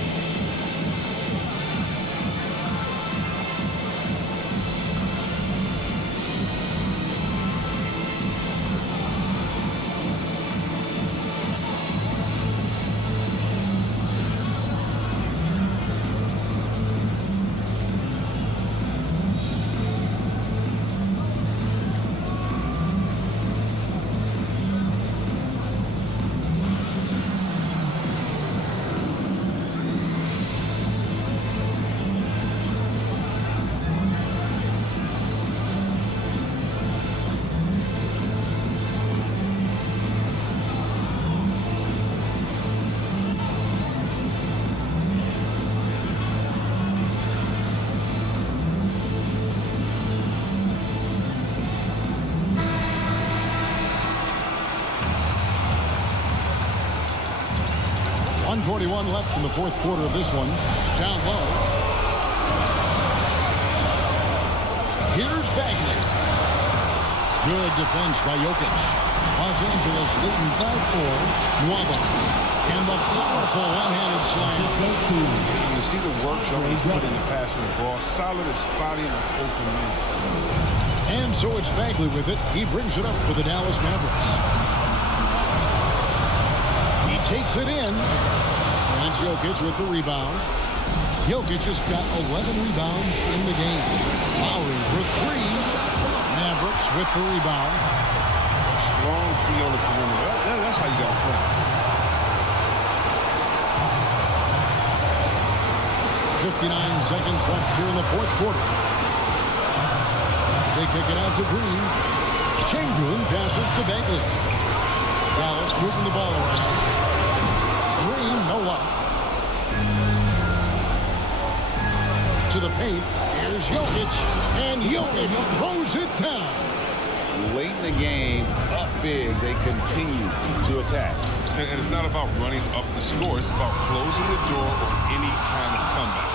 .141 left in the fourth quarter of this one. Down low. Here's Bagley. Good defense by Jokic. Los Angeles leading by 4. Nwaba. And the powerful one-handed slam. You see the work he's put into passing the ball. Solid at spotting an open man. And so it's Bagley with it. He brings it up for the Dallas Mavericks. He takes it in. And it's Jokic with the rebound. Jokic has got 11 rebounds in the game. Lowry for three. Mavericks with the rebound. Strong D on the perimeter. That's how you got to play. 59 seconds left here in the fourth quarter. They kick it out to Green. Şengün passes to Bagley. Dallas moving the ball around. Green, no luck. To the paint. Here's Jokic. And Jokic throws it down. Late in the game, up big, they continue to attack. And it's not about running up the score. It's about closing the door on any kind of comeback.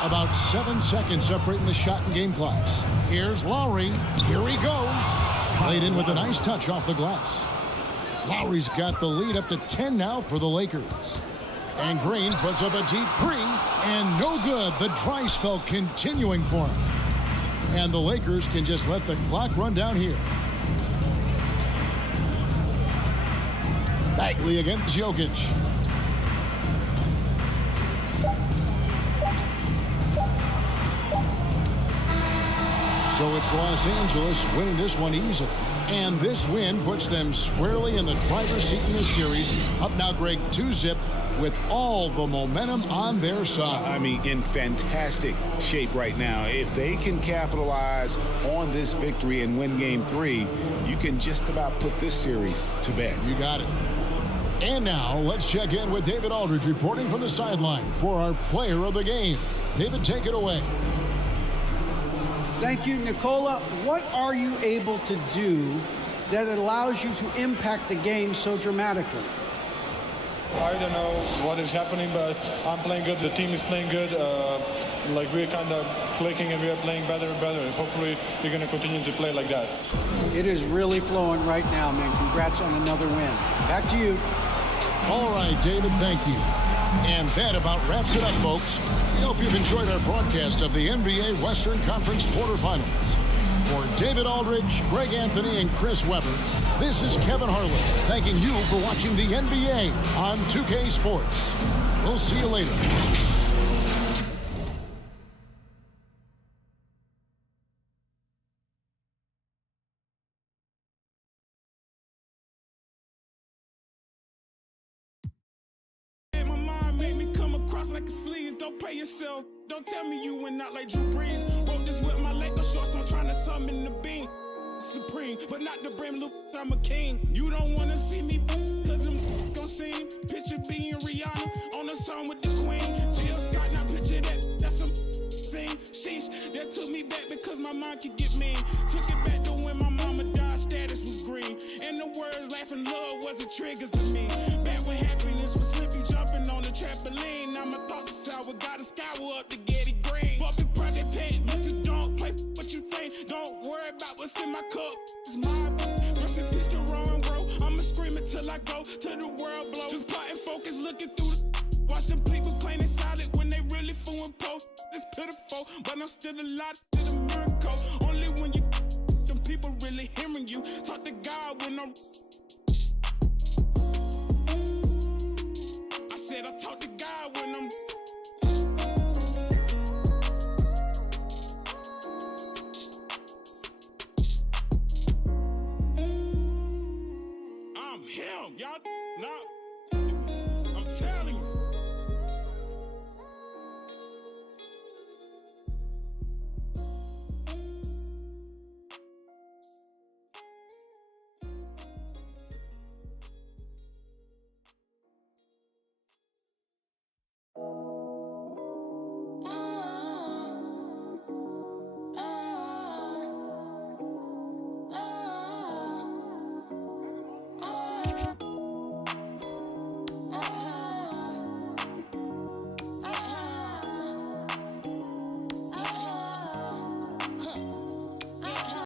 About 7 seconds separating the shot and game clocks. Here's Lowry. Here he goes. Played in with a nice touch off the glass. Lowry's got the lead up to 10 now for the Lakers. And Green puts up a deep three. And no good. The dry spell continuing for him. And the Lakers can just let the clock run down here. Bagley against Jokic. So it's Los Angeles winning this one easily. And this win puts them squarely in the driver's seat in this series. Up now, Greg, 2-0 with all the momentum on their side. I mean, in fantastic shape right now. If they can capitalize on this victory and win Game 3, you can just about put this series to bed. You got it. And now, let's check in with David Aldridge reporting from the sideline for our player of the game. David, take it away. Thank you, Nikola. What are you able to do that allows you to impact the game so dramatically? I don't know what is happening, but I'm playing good. The team is playing good. Like we're kind of clicking and we're playing better and better. Hopefully, we're going to continue to play like that. It is really flowing right now, man. Congrats on another win. Back to you. All right, David, thank you. And that about wraps it up, folks. We hope you've enjoyed our broadcast of the NBA Western Conference quarterfinals. For David Aldridge, Greg Anthony, and Chris Webber, this is Kevin Harlan thanking you for watching the NBA on 2K Sports. We'll see you later. Like a sleeves, don't pay yourself. Don't tell me you went out like Drew Brees. Wrote this with my Lakers shorts, I'm trying to summon the beam. Supreme, but not the brand new, I'm a king. You don't wanna see me, cause I'm gon' sing. Picture being Rihanna on a song with the Queen. Jill Scott, now picture that's some sing. Sheesh, that took me back because my mind could get mean. Took it back to when my mama died, status was green. And the words laughing love wasn't triggers to me. Back when happiness was simply jumping on the trampoline. Now my thoughts are sour, gotta scour up to Getty Green. Up the project page, Mr. Don't play what you think. Don't worry about what's in my cup. It's my rest in peace to Rowan Row. I'ma scream it till I go to the world blow. Just plotting focus, looking through the watch them people claiming solid when they really fooling post. It's pitiful, but I'm still alive to the miracle. Only when you them people really hearing you. Talk to God when I'm I said I talk to God when I'm him, y'all not